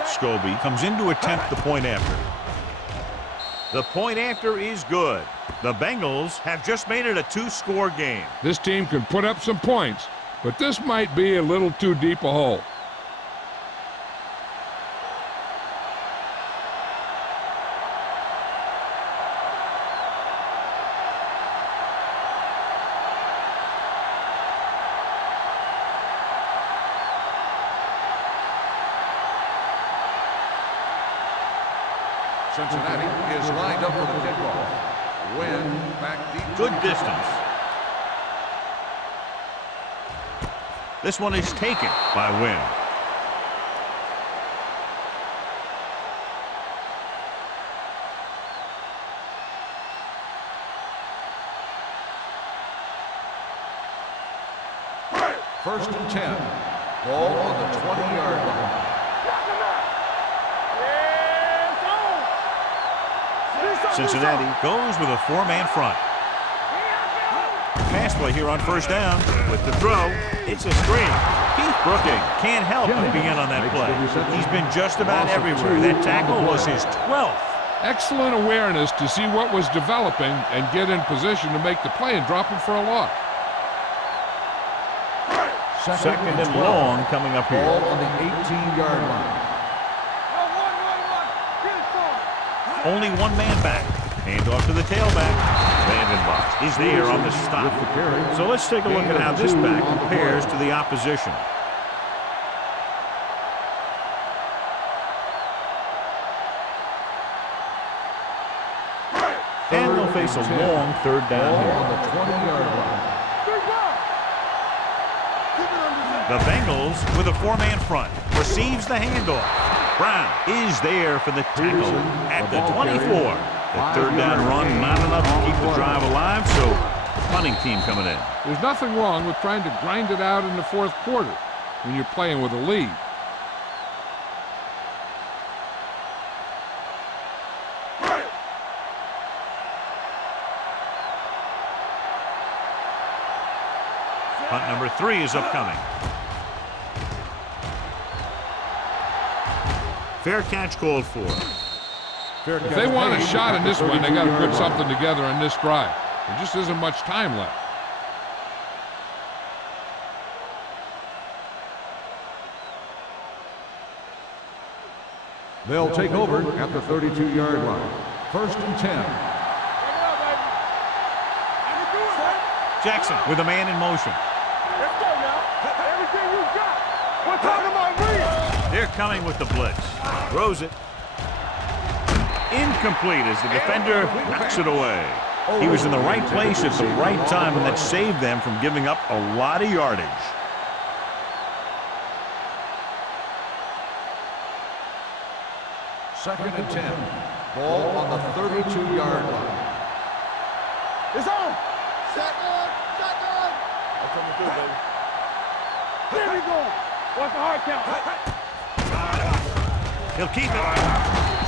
Scobie comes in to attempt the point after. The point after is good. The Bengals have just made it a 2-score game. This team can put up some points, but this might be a little too deep a hole. Cincinnati is lined up for the kickoff. Wynn back deep. Good distance. This one is taken by Wynn. First and 10. Ball on the 20-yard line. Cincinnati goes with a 4-man front. Pass play here on first down. With the throw, it's a screen. Keith Brooking can't help but be in on that play. He's been just about everywhere. That tackle was his 12th. Excellent awareness to see what was developing and get in position to make the play and drop him for a loss. Second and long coming up here. Ball on the 18-yard line. Only one man back. Hand off to the tailback. Vandenbach is there on the stop. So let's take a look at how this back compares to the opposition. And they'll face a long third down here. On the 20-yard line. The Bengals with a 4-man front. Receives the handoff. Brown is there for the tackle at the 24. The third down run not enough to keep the drive alive, so the punting team coming in. There's nothing wrong with trying to grind it out in the fourth quarter when you're playing with a lead. Punt number 3 is upcoming. Fair catch called for. If they want a shot in this one, they got to put something together on this drive. There just isn't much time left. They'll take over at the 32-yard line. 1st and 10. Jackson with a man in motion. Let's go now. Everything you got. We're talking about real. They're coming with the blitz. Throws it. Incomplete as the defender knocks it away. He was in the right place at the right time, and that saved them from giving up a lot of yardage. Second and 10. Ball on the 32-yard line. It's on. Shotgun. Shotgun. That's coming through, baby. There we go. What's the hard count? He'll keep it.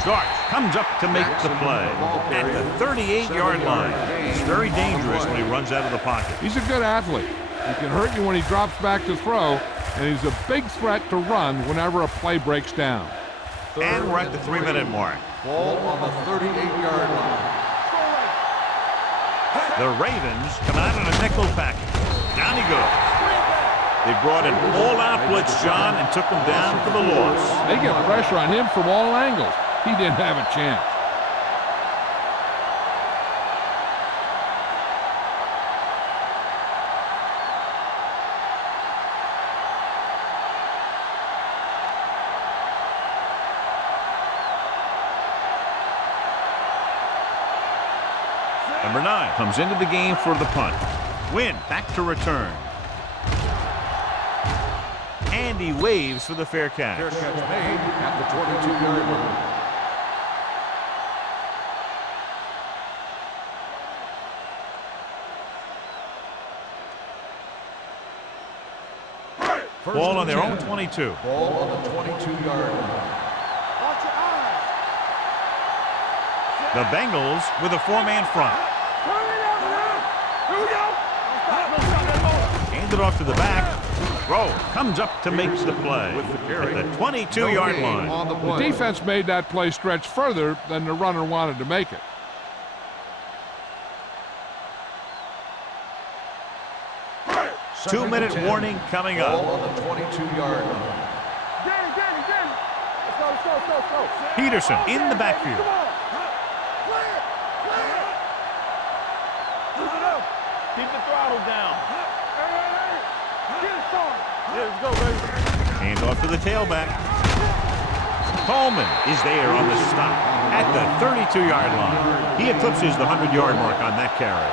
Starks comes up to make the play at the 38-yard line. It's very dangerous when he runs out of the pocket. He's a good athlete. He can hurt you when he drops back to throw, and he's a big threat to run whenever a play breaks down. And we're at the 3-minute mark. Ball on the 38-yard line. The Ravens come out in a nickel package. Down he goes. They brought an all-out blitz, John, and took him down for the loss. They get pressure on him from all angles. He didn't have a chance. Number 9 comes into the game for the punt. Wynn back to return. And he waves for the fair catch. Fair catch made at the 22-yard line. Ball on their own 22. Ball on the 22-yard line. Watch your eyes. The Bengals with a 4-man front. Turn it out now. Here we go. Don't stop that motor. Hand it off to the back. Throw comes up to make the play at the 22-yard line. On the The play. defense made that play stretch further than the runner wanted to make it. Second and 2-minute 10. warning coming Ball up. on the 22-yard line. Danny. Let's go. Peterson in the backfield. Come on. Play it. Keep it up. Keep the throttle down. Hey. Get it started. Let's go, baby. Hand off to the tailback. Coleman is there on the stop at the 32-yard line. He eclipses the 100-yard mark on that carry.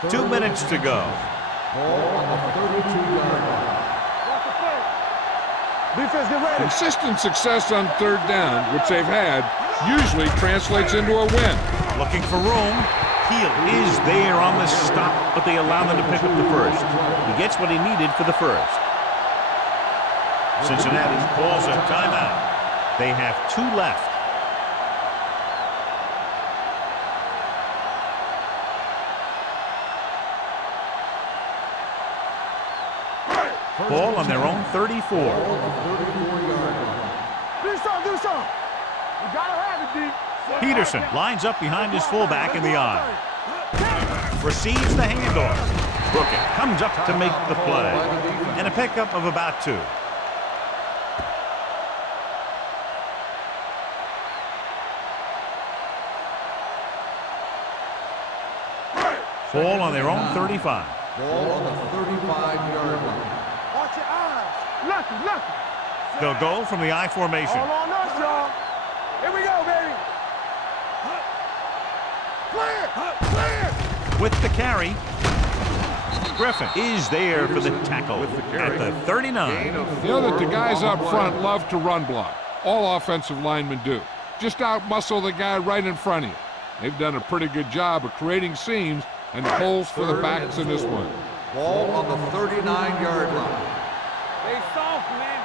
Third 2 minutes to go. Ball on the 32-yard line. Watch the play. Defense, get ready. Consistent success on third down, which they've had, usually translates into a win. Looking for room. Heel is there on the stop, but they allow them to pick up the first. He gets what he needed for the first. Cincinnati calls a timeout. They have 2 left. Ball on their own 34. Ball on the 34-yard line. Do something. You gotta have it, D. Peterson lines up behind his fullback in the I. Receives the handoff. Brookett comes up to make the play. And a pickup of about 2. Ball on their own 35. Ball on the 35-yard line. Watch your eyes. Lucky. They'll go from the I formation. All on us, y'all. Here we go, baby. Clear. With the carry, Griffin is there for the tackle at the 39. You know that the guys up front love to run block. All offensive linemen do. Just out-muscle the guy right in front of you. They've done a pretty good job of creating seams and holes for the backs in this one. Ball on the 39-yard line. They soft, man.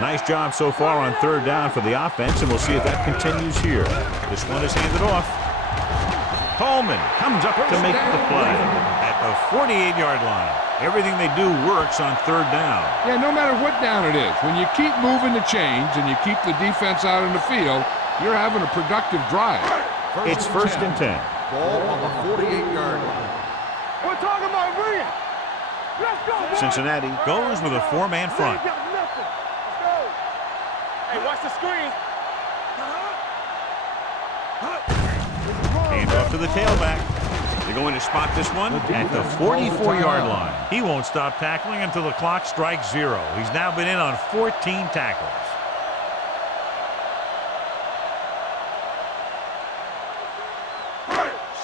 Nice job so far on third down for the offense, and we'll see if that continues here. This one is handed off. Coleman comes up to make the play at the 48-yard line. Everything they do works on third down. Yeah, no matter what down it is, when you keep moving the chains and you keep the defense out in the field, you're having a productive drive. It's first and 10. Ball on the 48-yard line. We're talking about bringing. Let's go, boys. Cincinnati goes with a four-man front. We ain't got nothing. Let's go. Hey, watch the screen. Hand off to the tailback. They're going to spot this one at the 44-yard line. He won't stop tackling until the clock strikes 0. He's now been in on 14 tackles.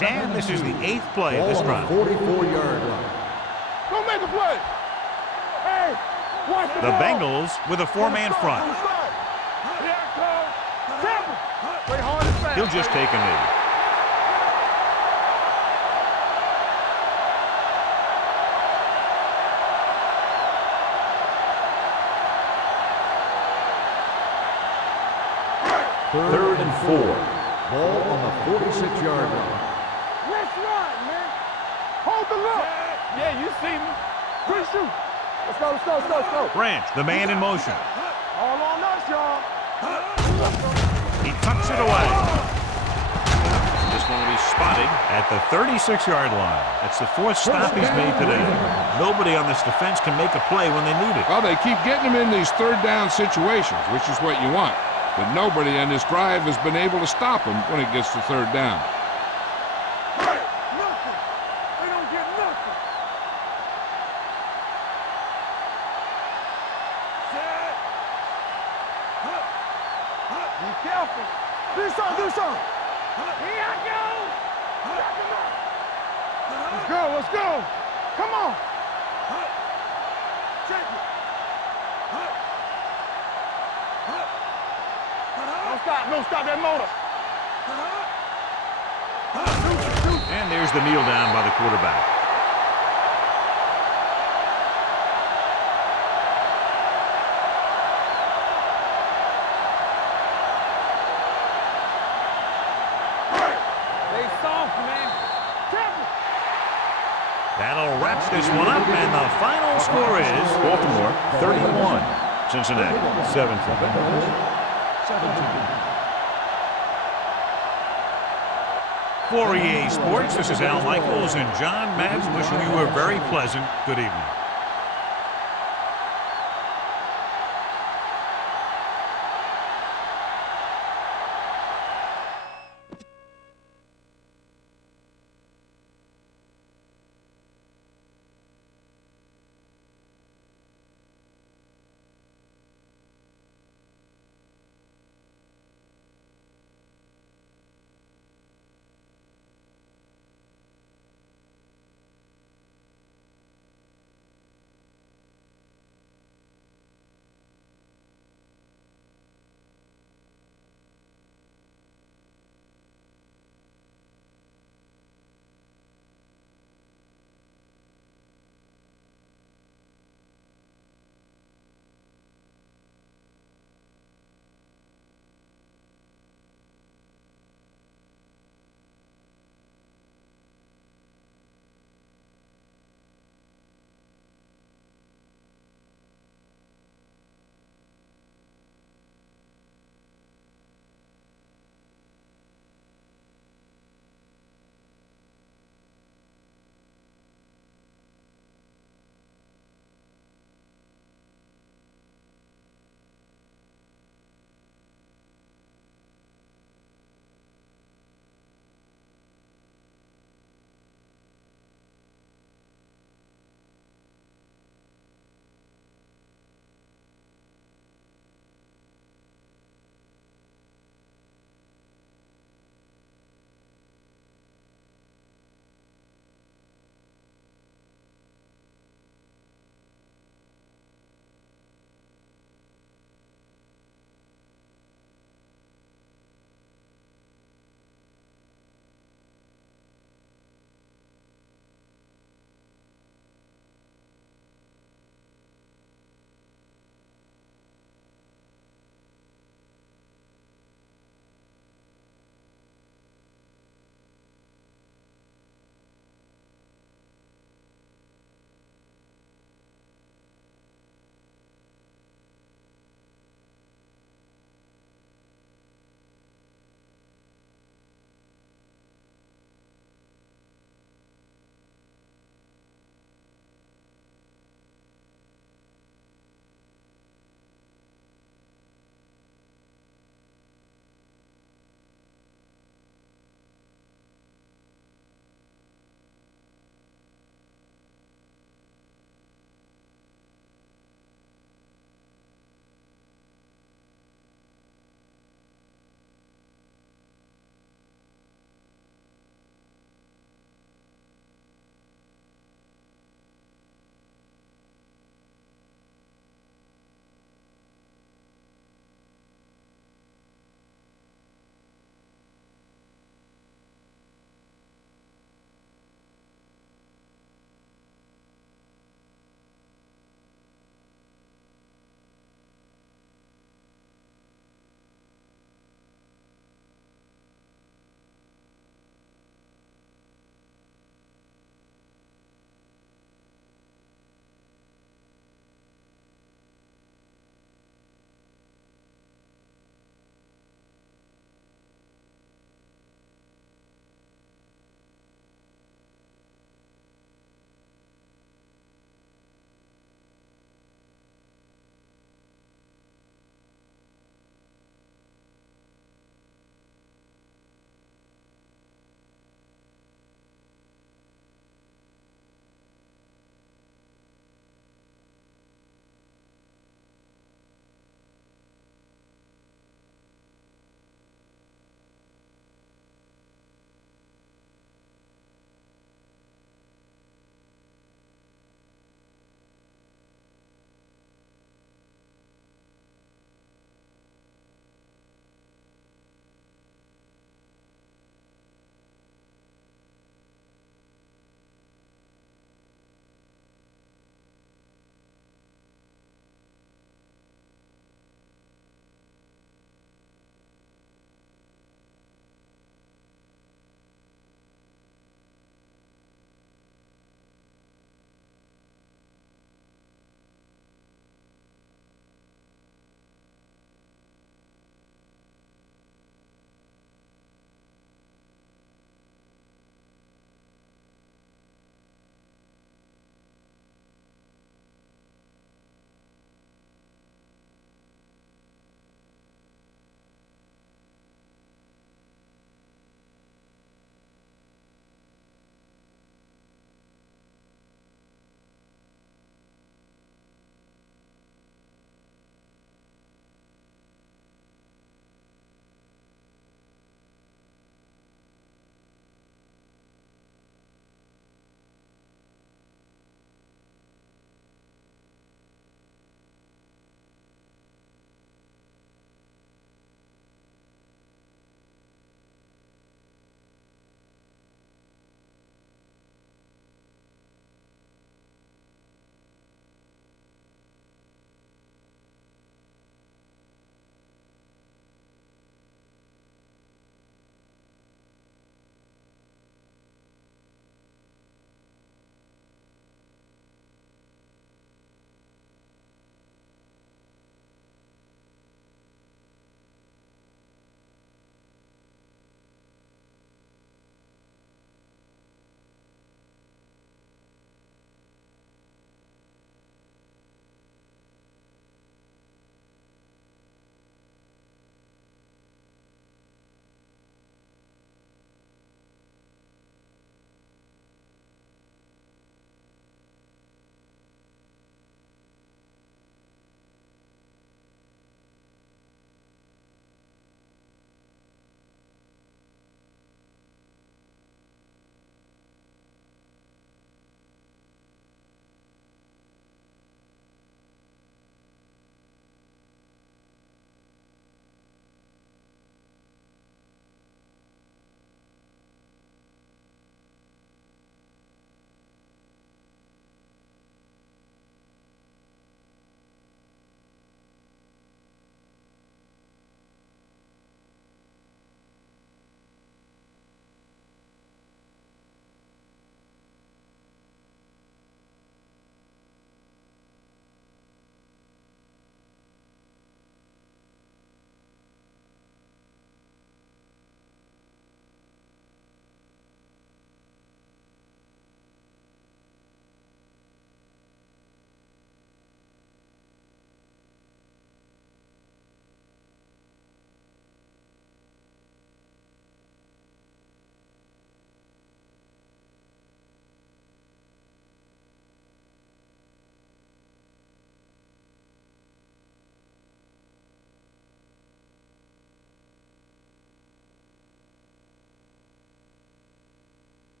And this is the 8th play of this drive. 44-yard line. Go make a play. Hey, watch the The ball. Bengals with a four-man front. Here it comes. Temple. Play hard and fast. He'll just take a knee. Third and 4. Ball on the 46-yard line. Let's run, man. Hold the look. Yeah, you see me. Good shoot. Let's go, let's go, let's go, let's go. Branch, the man in motion. All on us, y'all. He tucks it away. This one will be spotted at the 36-yard line. That's the 4th stop he's made today. Nobody on this defense can make a play when they need it. Well, they keep getting them in these third down situations, which is what you want. But nobody on this drive has been able to stop him when it gets to third down. Nothing. They don't get nothing. Set. Be careful. Do something, do something. Here I go. Let's go, let's go. Come on. Check it. Don't stop that motor. And there's the kneel down by the quarterback. They soft, man. Temple. That'll wrap this one up, and the final score is Baltimore 31, Cincinnati 17. For EA Sports, this is Al Michaels and John Madden wishing you a very pleasant good evening.